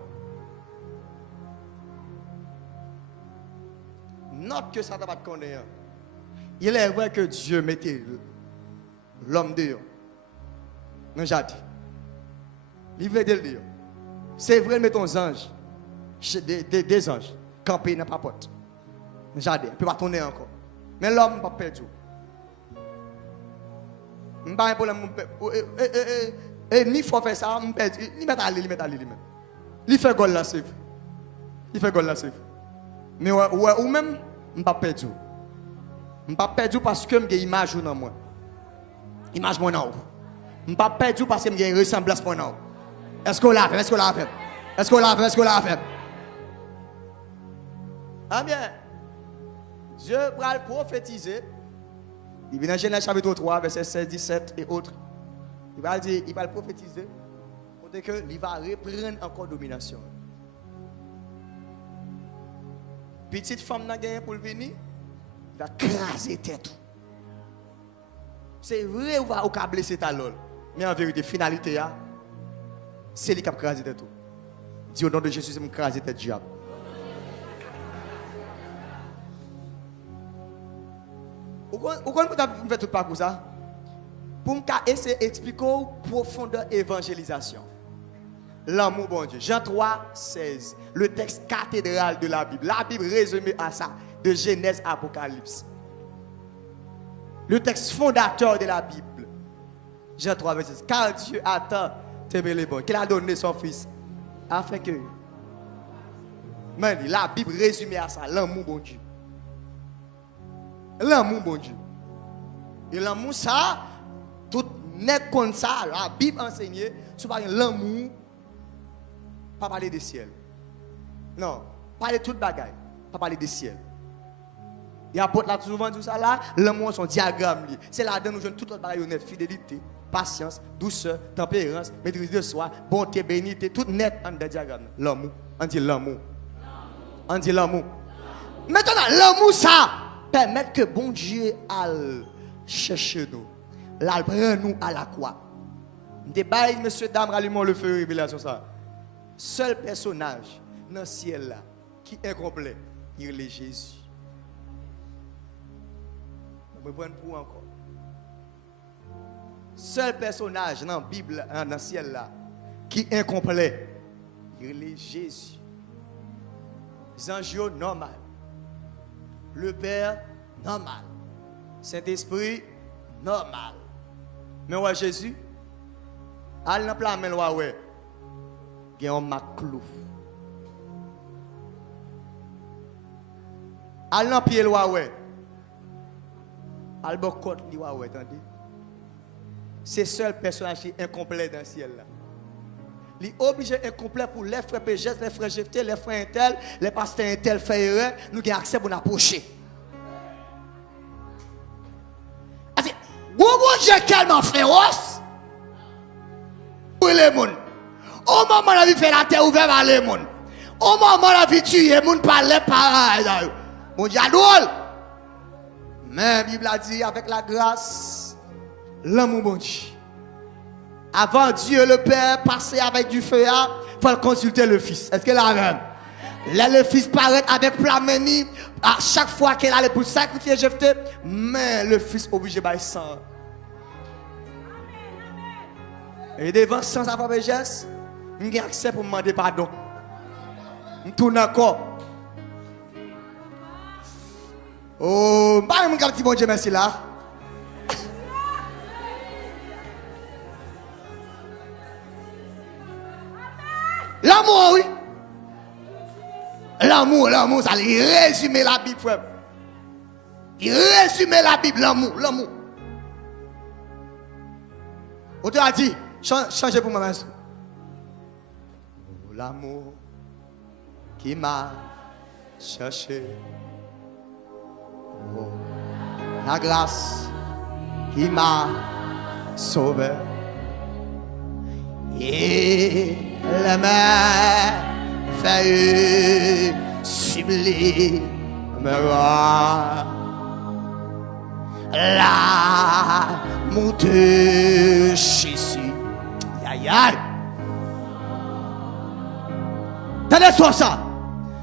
Note que ça ne va pas te connaître. Il est vrai que Dieu mettait l'homme dehors. Dans le jardin. Il veut dire. C'est vrai, mettons des anges. Des anges. Camper dans la porte. Dans le jardin. Il ne peut pas tourner encore. Mais l'homme ne peut pas perdre. Je n'ai pas un problème. Ni faut faire ça, il met à lui. Il fait gol là, c'est vrai. Il fait gol là, c'est vrai. Mais ou même, je ne peux pas perdre. Je ne peux pas perdre parce que j'ai une image dans moi. Image mon nom. Je ne peux pas perdre parce que j'ai une ressemblance mon nom. Est-ce qu'on l'a fait? Est-ce qu'on l'a fait? Est-ce qu'on l'a fait? Est-ce qu'on l'a fait? Ah bien. Dieu va le prophétiser. Il vient dans Genèse chapitre 3, verset 16, 17 et autres. Il va dire, il va le prophétiser. Pour dire qu'il va reprendre encore domination. Petite femme n'a gagné pour venir. Il va craser tête. C'est vrai, on va blesser ta lol. Mais en vérité, finalité, c'est lui qui a crasé tête. Dis au nom de Jésus, c'est me craser tête diable. Pourquoi vous faites tout par ça? Pour essayer d'expliquer la profondeur évangélisation. L'amour bon Dieu. Jean 3, 16. Le texte cathédral de la Bible. La Bible résumée à ça. De Genèse à Apocalypse. Le texte fondateur de la Bible. Jean 3, verset 16. Car Dieu attend t'aimer les bons. Qu'il a donné son fils. Afin que. Mais la Bible résumée à ça. L'amour bon Dieu. L'amour bon Dieu. Et l'amour ça, tout net comme ça, la Bible enseigne, si pas l'amour, pas parler des ciels. Non, parler de toute bagaille, pas parler des ciels. Et apôtre là souvent tout ça là, l'amour son diagramme. C'est là-dedans nous jouons toute notre bagaille honnête, fidélité, patience, douceur, tempérance, maîtrise de soi, bonté, bénité, tout net en dans diagramme. L'amour, on dit l'amour. On dit l'amour. Maintenant l'amour ça, permettre que bon Dieu aille chercher nous. Là, prend nous à la croix. Débat, messieurs, dames, allumons le feu, révélation ça. Seul personnage dans le ciel là, qui est incomplet, il est Jésus. Je vais prendre pour encore. Seul personnage dans la Bible, dans le ciel là, qui est incomplet, il est Jésus. Les anges normal. Le Père normal. Saint-Esprit normal. Mais ouais Jésus, al nan plan men lwa ouais. Gen un maclou. Al nan pied lwa ouais. Al bokot li wa ouais, attendez. C'est seul personnage qui est incomplet dans le ciel là. Il est obligé incomplet pour les frères PGS, les frères GFT, les frères Intel, les pasteurs Intel fait erreur, nous avons accès pour nous approcher. Bon Dieu tellement féroce pour les gens. Au moment où la vie fait la terre ouverte à les gens. Au moment où la vie tue, les gens parlent pareil. Mon Dieu drôle. Mais la Bible a dit avec la grâce, l'amour bon Dieu. Avant Dieu le Père passer avec du feu, il faut consulter le Fils. Est-ce que la même? Là, le Fils paraît avec Plameni à chaque fois qu'il allait pour sacrifier Jephthé, mais le Fils obligé de sang. Et devant sans avoir de geste, j'ai accès pour me demander pardon. Je tourne encore. Oh, je vais me bon Dieu, merci là. L'amour, oui. L'amour, ça résume la Bible, frère. Il résume la Bible, l'amour. On te a dit, changez pour moi, maître. Oh, l'amour qui m'a cherché. Oh, la grâce qui m'a sauvé. Et la main fait sublime l'amour de Jésus. Aïe aïe. Tenez-toi ça.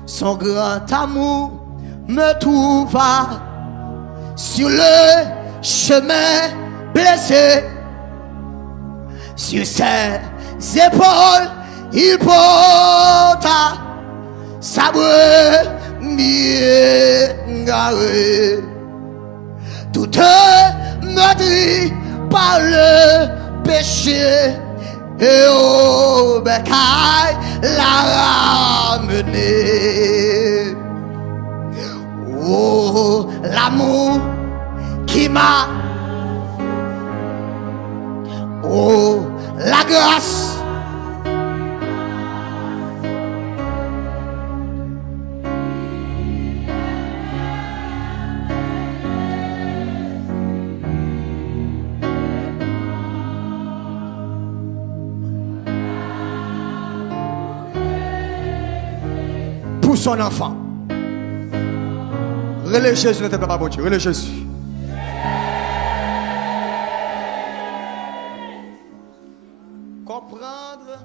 Son grand amour me trouva sur le chemin blessé. Sur ses épaules, il porta sa brebis garée. Toute meurtrie par le péché et au bécail l'a ramené. Oh, l'amour qui m'a. Oh, la grâce. Pour son enfant. Relais Jésus ne te plaît pas, bon Dieu. Relais Jésus. Comprendre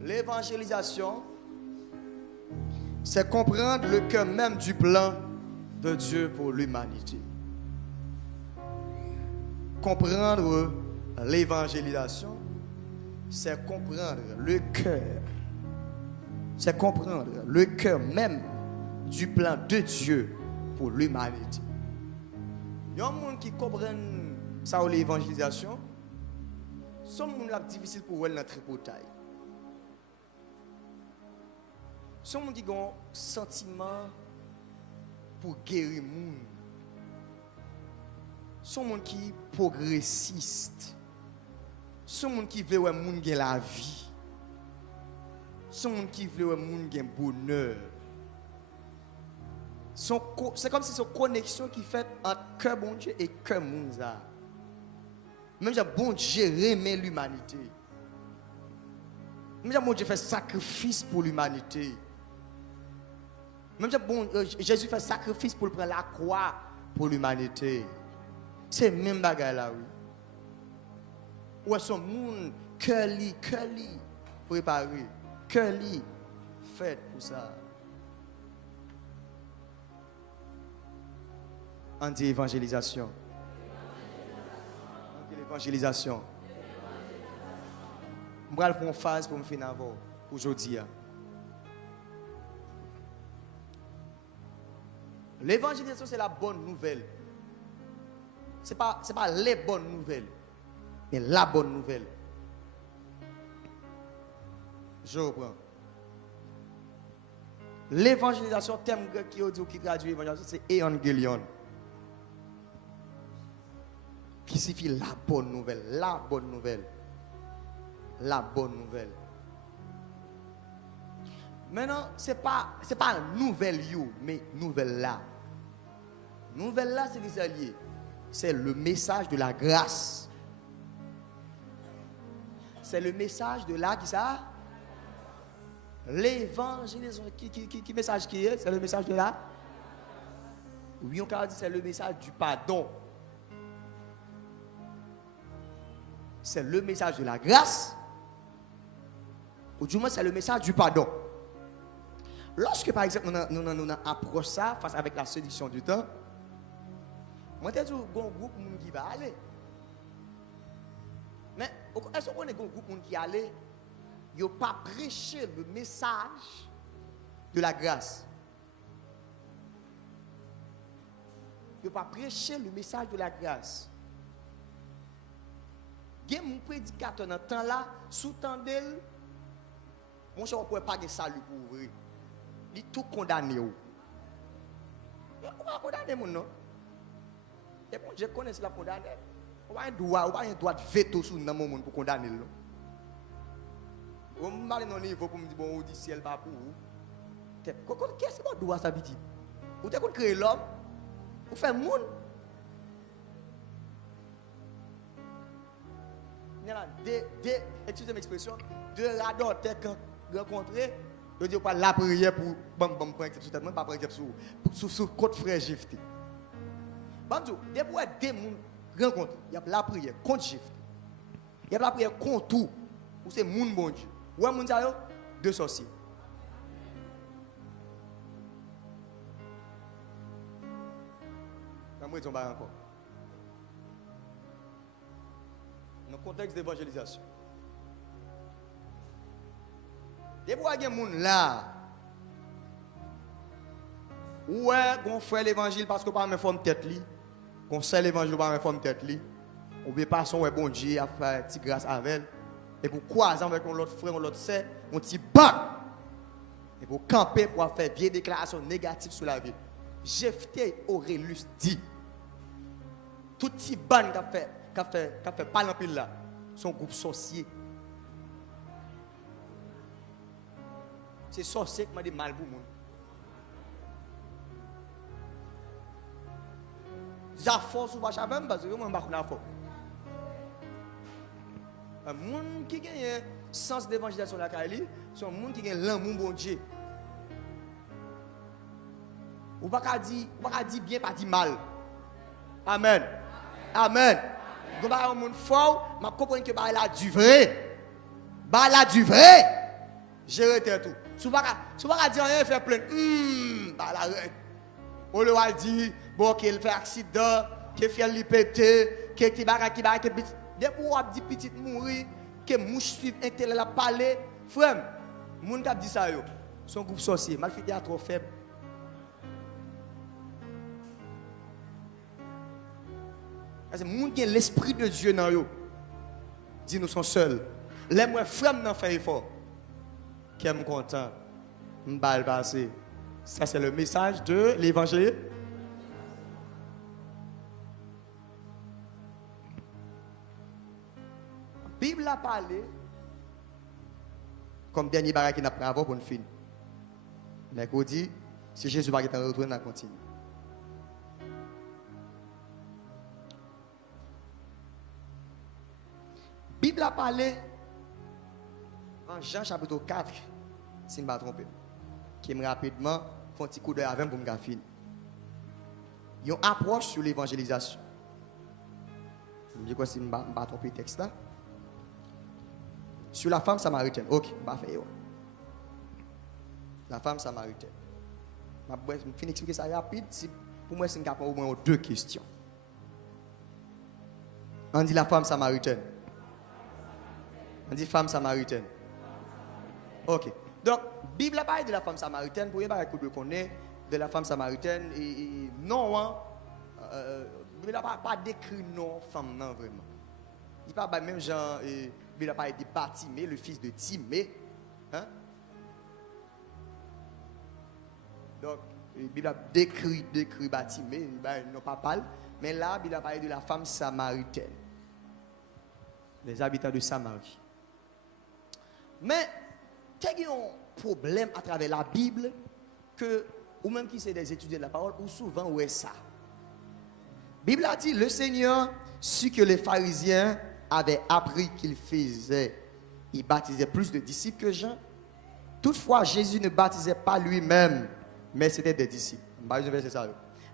l'évangélisation, c'est comprendre le cœur même du plan de Dieu pour l'humanité. Comprendre l'évangélisation, c'est comprendre le cœur. C'est comprendre le cœur même du plan de Dieu pour l'humanité. Il y a des gens qui comprennent ça ou l'évangélisation. C'est difficile pour eux dans notre tripotaille. C'est qui ont un sentiment pour guérir les gens. C'est qui progressiste. C'est qui veut que les gens aient la vie. C'est qui veut que les gens aient le bonheur. C'est comme si c'est une connexion qui fait entre cœur bon Dieu et cœur monde. Même si bon Dieu remet l'humanité. Même si bon Dieu fait sacrifice pour l'humanité. Même si bon, Jésus fait sacrifice pour prendre la croix pour l'humanité. C'est même bagarre là, oui. Où est son monde, cœur préparé, cœur fait pour ça. On dit évangélisation. On dit l'évangélisation. Je vais faire une phase pour me finir avant, aujourd'hui. L'évangélisation, c'est la bonne nouvelle. Ce n'est pas les bonnes nouvelles, mais la bonne nouvelle. Je reprends. L'évangélisation, thème qui traduit l'évangélisation, c'est évangélion. Qui signifie la bonne nouvelle. La bonne nouvelle. La bonne nouvelle. Maintenant, ce n'est pas nouvelle you, mais nouvelle là. Nouvelle là, c'est des alliés. C'est le message de la grâce. C'est le message de la qui ça? L'évangélisation. Qui message qui est? C'est le message de la? Oui, on peut dire c'est le message du pardon. C'est le message de la grâce. Ou du moins, c'est le message du pardon. Lorsque, par exemple, nous approchons ça face avec la séduction du temps, moi, je dis, il y a un groupe qui va aller. Mais est-ce qu'on est un groupe qui va aller? Il n'a pas prêché le message de la grâce. Il n'a pas prêché le message de la grâce. Il y a un prédicateur dans ce temps-là, sous-tendel, mon cher, on ne peut pas de salut pour ouvrir. Il est tout condamné. On va condamner mon nom. Et bon, je connais la condamner. On va un droit de veto sur le monde pour condamner. On va aller dans le niveau pour me dire, bon, on dit ciel pas pour vous. Qu'est-ce que vous doit ça petit? Vous avez créé l'homme, vous faites le monde. Il y a excusez l'expression, deux radars rencontrés, je dis pas la prière pour prendre exemple pas prendre exemple sur côte frère gifté. Bandou, depuis deux monde rencontrés, il y a la prière contre gifté. Il y a la prière contre tout, ou c'est monde bon Dieu. Ou un monde ça deux sorciers. Moi ils ont pas encore. Dans le contexte d'évangélisation. Depuis qu'il y a des gens là, ouais, on fait l'évangile parce qu'on ne peut pas forme tête li, qu'on sait l'évangile pas me forme tête li, on peut pas son bon Dieu à faire petite grâce avec elle, et pour croiser avec l'autre frère, l'autre sœur, on t'y bat, et pour camper pour faire vieille déclaration négative sur la vie. Jephthé Aurélus dit, tout petit ban qu'a fait pas l'empile là, son groupe sorcier. C'est sorcier qui m'a dit mal pour moi. Ça force ou pas même parce que moi je ne sais pas. Un monde qui a un sens d'évangélisation la Kali, c'est un monde qui a l'amour bon Dieu. Ou pas dire bien pas dire mal. Amen. Amen. Donc un monde fort, m'a comprendre que bah là du vrai. Bah là du vrai. Gérer tout. Si pas dire rien faire plein. Bah là on le va dire bon qu'il fait accident, qu'il fait lui péter, qu'il barra qui petit. Depuis on dit petite mourir, que mouche suivre intérêt la parler, frère. Moun qui dit ça yo. Son groupe sorcier, mal fait trop faible. Parce que les gens qui ont l'esprit de Dieu dans eux, disent nous sommes seuls. Les moi frères n'en fait effort. Qui est content. M'bal passé. Ça c'est le message de l'évangile. La Bible a parlé comme dernier barrage qui n'a pas avant pour une fin. Mercredi, si Jésus va être retourné, on continue. La Bible a parlé en Jean chapitre 4, si je ne me trompe, qui me rapidement un petit coup d'œil avec pour me finir. Une approche sur l'évangélisation. Je crois que je ne vais pas tromper le texte là. Sur la femme samaritaine. Ok, je vais pas faire. La femme samaritaine. Je vais finir expliquer ça rapide. Pour moi, c'est au moins deux questions. On dit la femme samaritaine. On dit femme samaritaine. Ok. Donc, la Bible parle de la femme samaritaine. Pour que vous connaissez de la femme samaritaine. Et non, hein. La Bible n'a pas décrit non femme, non, vraiment. Il parle pas même genre. La Bible parle de Bartimée, le fils de Timée. Hein? Donc, la Bible décrit Bartimée. Il n'a pas parlé. Mais là, la Bible a parlé de la femme samaritaine. Les habitants de Samarie. Mais, il y a un problème à travers la Bible que, ou même qui sont des étudiants de la parole, ou souvent, où est ça? La Bible a dit, le Seigneur sut que les pharisiens avaient appris qu'il faisait, il baptisait plus de disciples que Jean. Toutefois, Jésus ne baptisait pas lui-même, mais c'était des disciples.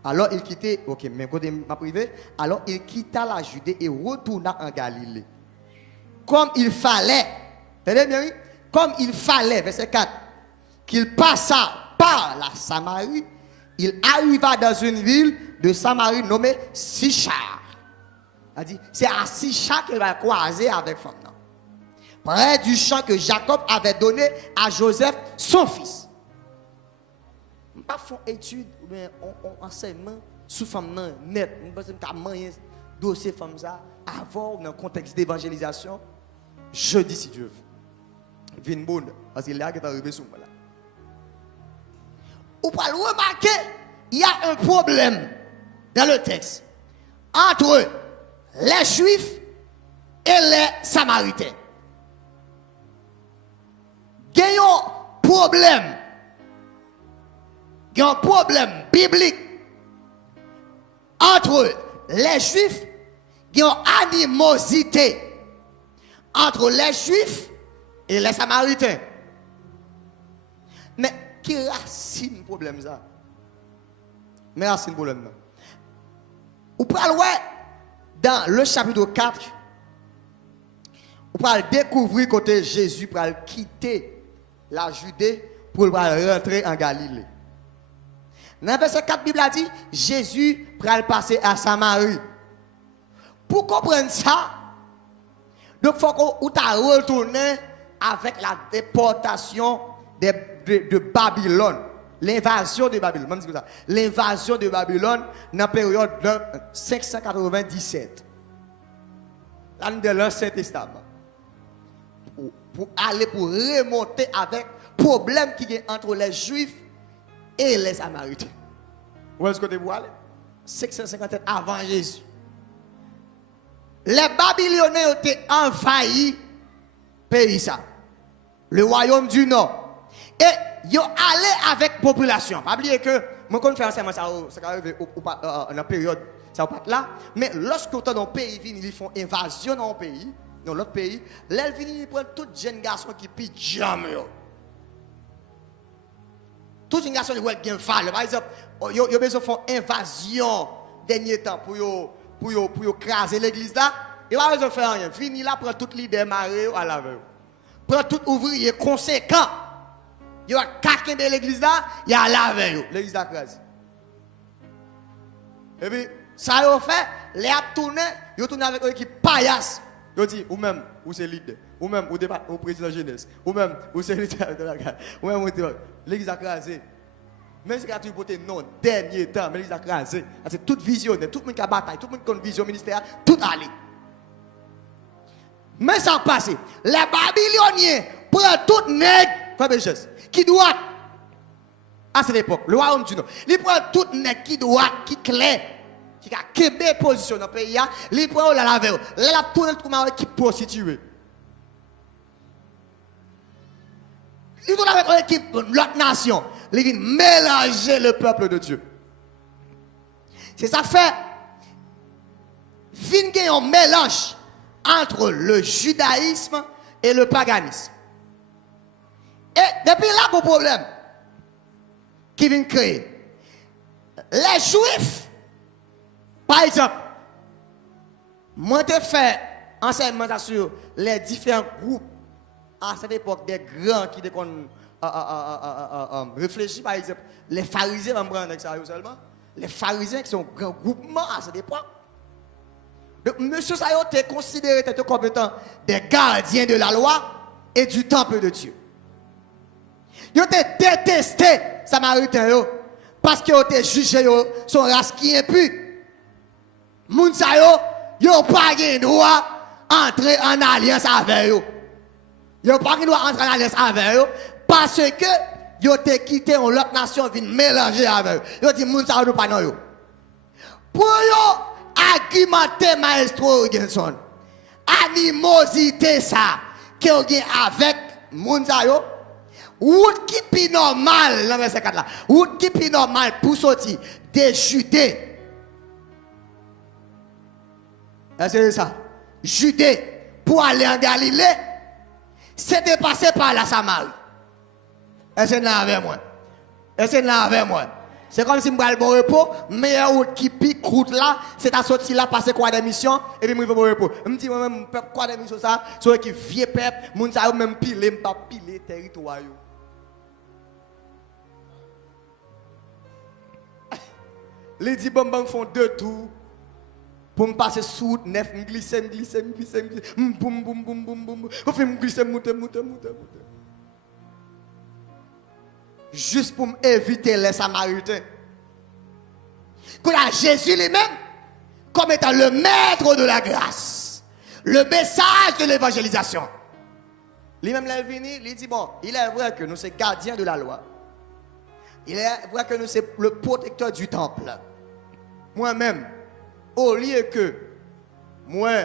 Alors il quittait, ok, mais côté ma privé, alors il quitta la Judée et retourna en Galilée. Comme il fallait, tenez bien, comme il fallait, verset 4, qu'il passa par la Samarie, il arriva dans une ville de Samarie nommée Sichar. C'est à Sichar qu'il va croiser avec femme. Près du champ que Jacob avait donné à Joseph, son fils. On ne pas faire étude ou bien enseignement sous femme net. On ne peut pas faire dossier femme ça avant dans le contexte d'évangélisation. Jeudi si Dieu veut. Vin bonne parce qu'il est là qui est arrivé sur moi là. Vous pouvez remarquer, il y a un problème dans le texte entre les Juifs et les Samaritains. Il y a un problème biblique entre les Juifs, il y a une animosité entre les Juifs et les Samaritains. Mais qui racine le problème ça? Mais racine le problème là. Vous pouvez voir dans le chapitre 4, vous pouvez découvrir que Jésus va quitter la Judée pour rentrer en Galilée. Dans le verset 4, la Bible a dit, Jésus va passer à Samarie. Pour comprendre ça, donc il faut qu'on retourne avec la déportation de Babylone. L'invasion de Babylone. L'invasion de Babylone dans la période de 597. L'année de l'Ancien Testament. Pour remonter avec le problème qui est entre les Juifs et les Samaritains. Où est-ce que vous allez? 557 avant Jésus. Les Babyloniens ont été envahis le pays ça. Le royaume du Nord. Et ils ont allé avec la population. Pas oublier que, moi, quand je fais enseignement, ça arrive dans la période, ça va pas là. Mais lorsque dans un pays, ils font invasion dans un pays, dans l'autre pays, là, ils prennent tous les jeunes garçons qui pitchent jamais. Tous les jeunes garçons qui ont bien fall. Par exemple, ils ont besoin de faire invasion dernier temps pour craser l'église là. Ils n'ont pas besoin de faire rien. Fini là, prend tous les leaders mariés à la veille. Prend tout ouvrier conséquent. Il y a quelqu'un de l'église là, il y a la veille. L'église a crasé. Et puis, ça y a fait, les a tourné, ils ont tourné avec une équipe paillasse. Ils ont dit, ou même, ou c'est leader, ou même, ou président jeunesse, ou même, ou c'est leader de la gare, ou même, l'église a crasé. Même si tu as voté non, dernier temps, mais l'église a crasé. C'est toute visionnaire, tout le monde qui a bataille, tout le monde qui a une vision ministérielle, tout allé. Mais ça a passé. Les Babyloniens prennent tout nègre, qui doit, à cette époque, le royaume du Nord, ils prennent tout nègre qui doit, qui clair, qui a québé position dans le pays, ils prennent la veille, la tourne comme une équipe prostituée. Ils tournent avec une équipe de l'autre nation, ils viennent mélanger le peuple de Dieu. C'est ça fait, il y a un mélange entre le judaïsme et le paganisme. Et depuis là, le problème. qui vient créer. Les Juifs, par exemple, moi j'ai fait enseignement sur les différents groupes à cette époque, des grands qui réfléchissent, par exemple, les pharisiens, on prend ça seulement, les pharisiens qui sont un grand groupement à cette époque. Donc, monsieur Sayo était considéré comme étant des gardiens de la loi et du temple de Dieu. Ils ont détesté Samaritains parce qu'ils ont été jugés son race qui est impure. Moun Sayo, ils n'ont pas de droit d'entrer en alliance avec eux. Ils n'ont pas de droit d'entrer en alliance avec eux parce que ils ont quitté l'autre nation viennent mélanger avec eux. Ils ont dit Moun Sayo nous pas non yo. Pour eux, argumenter maestro Genson. Animosité ça que vous avez avec Mounzayo. Ou qui est normal dans verset 4 là. Ou qui est normal pour sortir des Judées. C'est ça. Judée pour aller en Galilée. C'était passé par la Samarie. Est-ce que là avec moi? Est-ce que là avec moi? C'est comme si je me bon repos, meilleur route qui pique route là, c'est à sortir là, passer quoi d'émission, et puis je vais bon repos. Je me dis, moi-même, quoi d'émission ça, c'est qui vieux peuple, moun sa même piler, je pas piler territoire. Les 10 bonbons font 2 tours pour me passer sous neuf, me glisser, boum, boum, boum, boum, boum, boum, on fait me glisser, monter. Juste pour éviter les Samaritains. Quand Jésus lui-même, comme étant le maître de la grâce, le message de l'évangélisation, lui-même l'a venu, il dit bon, il est vrai que nous sommes gardiens de la loi. Il est vrai que nous sommes le protecteur du temple. Moi-même, au lieu que moi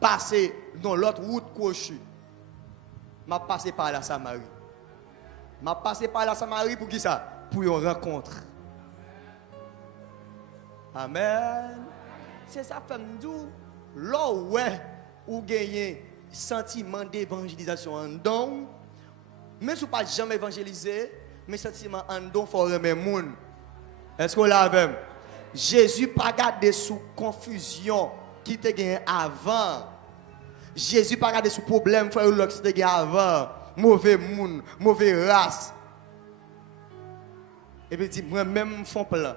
passer dans l'autre route crochue, m'a passé par la Samarie. M'a passé par la Samarie pour qui ça? Pour une rencontre. Amen. C'est ça fait nous là ouais ou gagner sentiment d'évangélisation en don. Même si vous pas jamais évangélisé, mais sentiment en don faut remettre monde. Est-ce qu'on l'a même? Jésus pas gardé sous confusion qui te gagné avant. Jésus pas gardé sous problème frère l'autre qui te gagné avant. Mauvais monde, mauvaise race. Et puis dit moi-même font plan.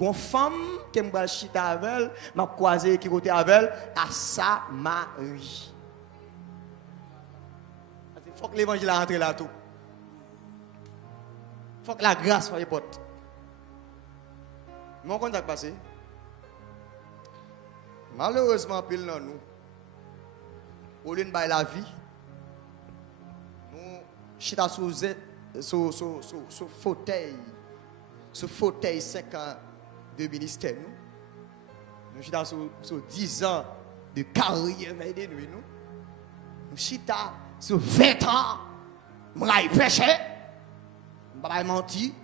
Une femme qui me chita avec elle, m'a croisé qui côté avec elle à Samarie. Il faut que l'évangile entre là tout. Il faut que la grâce soit porte. Mon contact passé. Malheureusement pile dans nous. Au lieu de la vie, nous chita sous fauteuil. Ce fauteuil 5 ans de ministère, nous chita sur 10 ans de carrière veille de nuit, nous chita sur 20 ans, nous avons péché, nous n'avons pas menti,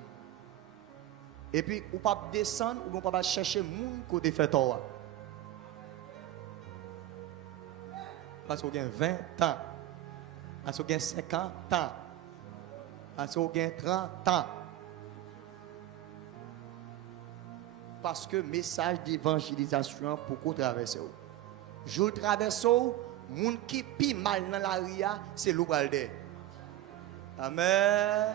et puis on ne peut pas descendre, ou on ne peut pas chercher moun côté fait tort. Parce qu'on a 20 ans, parce qu'on a 50 ans, parce qu'on a 30 ans. Parce que message d'évangélisation pour qu'on traverse. Je traverse, moun qui pi mal dans la ria, c'est l'oubalde. Amen.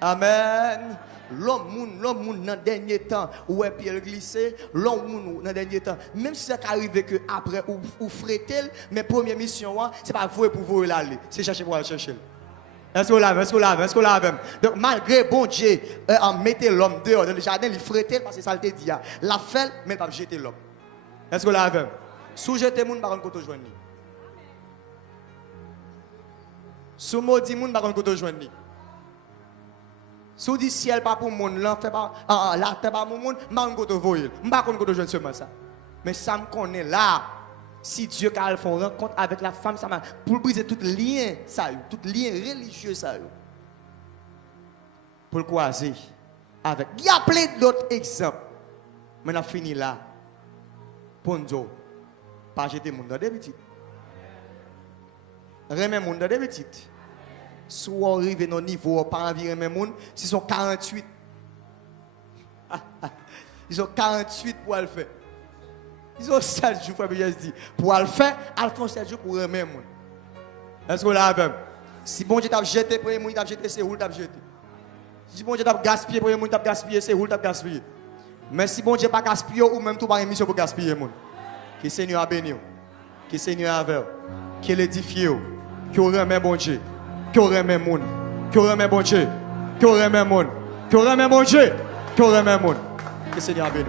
Amen. L'homme dans le dernier temps, où est Pierre glissé, l'homme dans le dernier temps, même si ça arrive que après ou fretel, mais première mission, c'est pas vous pour vous l'aller, c'est chercher pour aller chercher. Est-ce qu'on l'a même? Donc, malgré bon Dieu, mettez l'homme dehors dans le jardin, il frette parce que ça le dit. La fait, mais pas jeter l'homme. Est-ce qu'on l'a même? Sous jeter moun, par contre, qu'on te joigne. Sous maudit moun, par contre, qu'on te joigne. Sous dit ciel, pas pour moun, la terre pas pour moun, par contre, qu'on te voye. Par contre, qu'on te joigne seulement ça. Mais ça me connaît là. Si Dieu a fait une rencontre avec la femme, ça pour briser tout lien, tout lien religieux, ça, pour le croiser avec. Il y a plein d'autres exemples. Mais on a fini là. Pour nous, pas jeter le monde dans des petites. Remettre le monde dans des petites. Si on arrive à nos niveaux, pas envie de remettre le monde, si sont 48, Ils ont 48 pour le faire. Ils ont 7 jours, frère, je dis. Pour le faire, ils font 7 jours pour remettre. Est-ce que vous l'avez? Si bon Dieu t'a jeté, pour les t'a jeté, c'est où t'a jeté. Si bon Dieu t'a gaspillé, pour les t'a gaspillé, c'est où t'a gaspillé. Mais si bon Dieu pas gaspillé, ou même tout par émission pour gaspiller. Que le Seigneur a béni. Que le Seigneur a vécu. Qu'il édifie. Que remet bon Dieu. Que remet monde. Que remet bon Dieu. Que remet monde. Que remet bon Dieu. Que remet monde. Que le Seigneur a béni.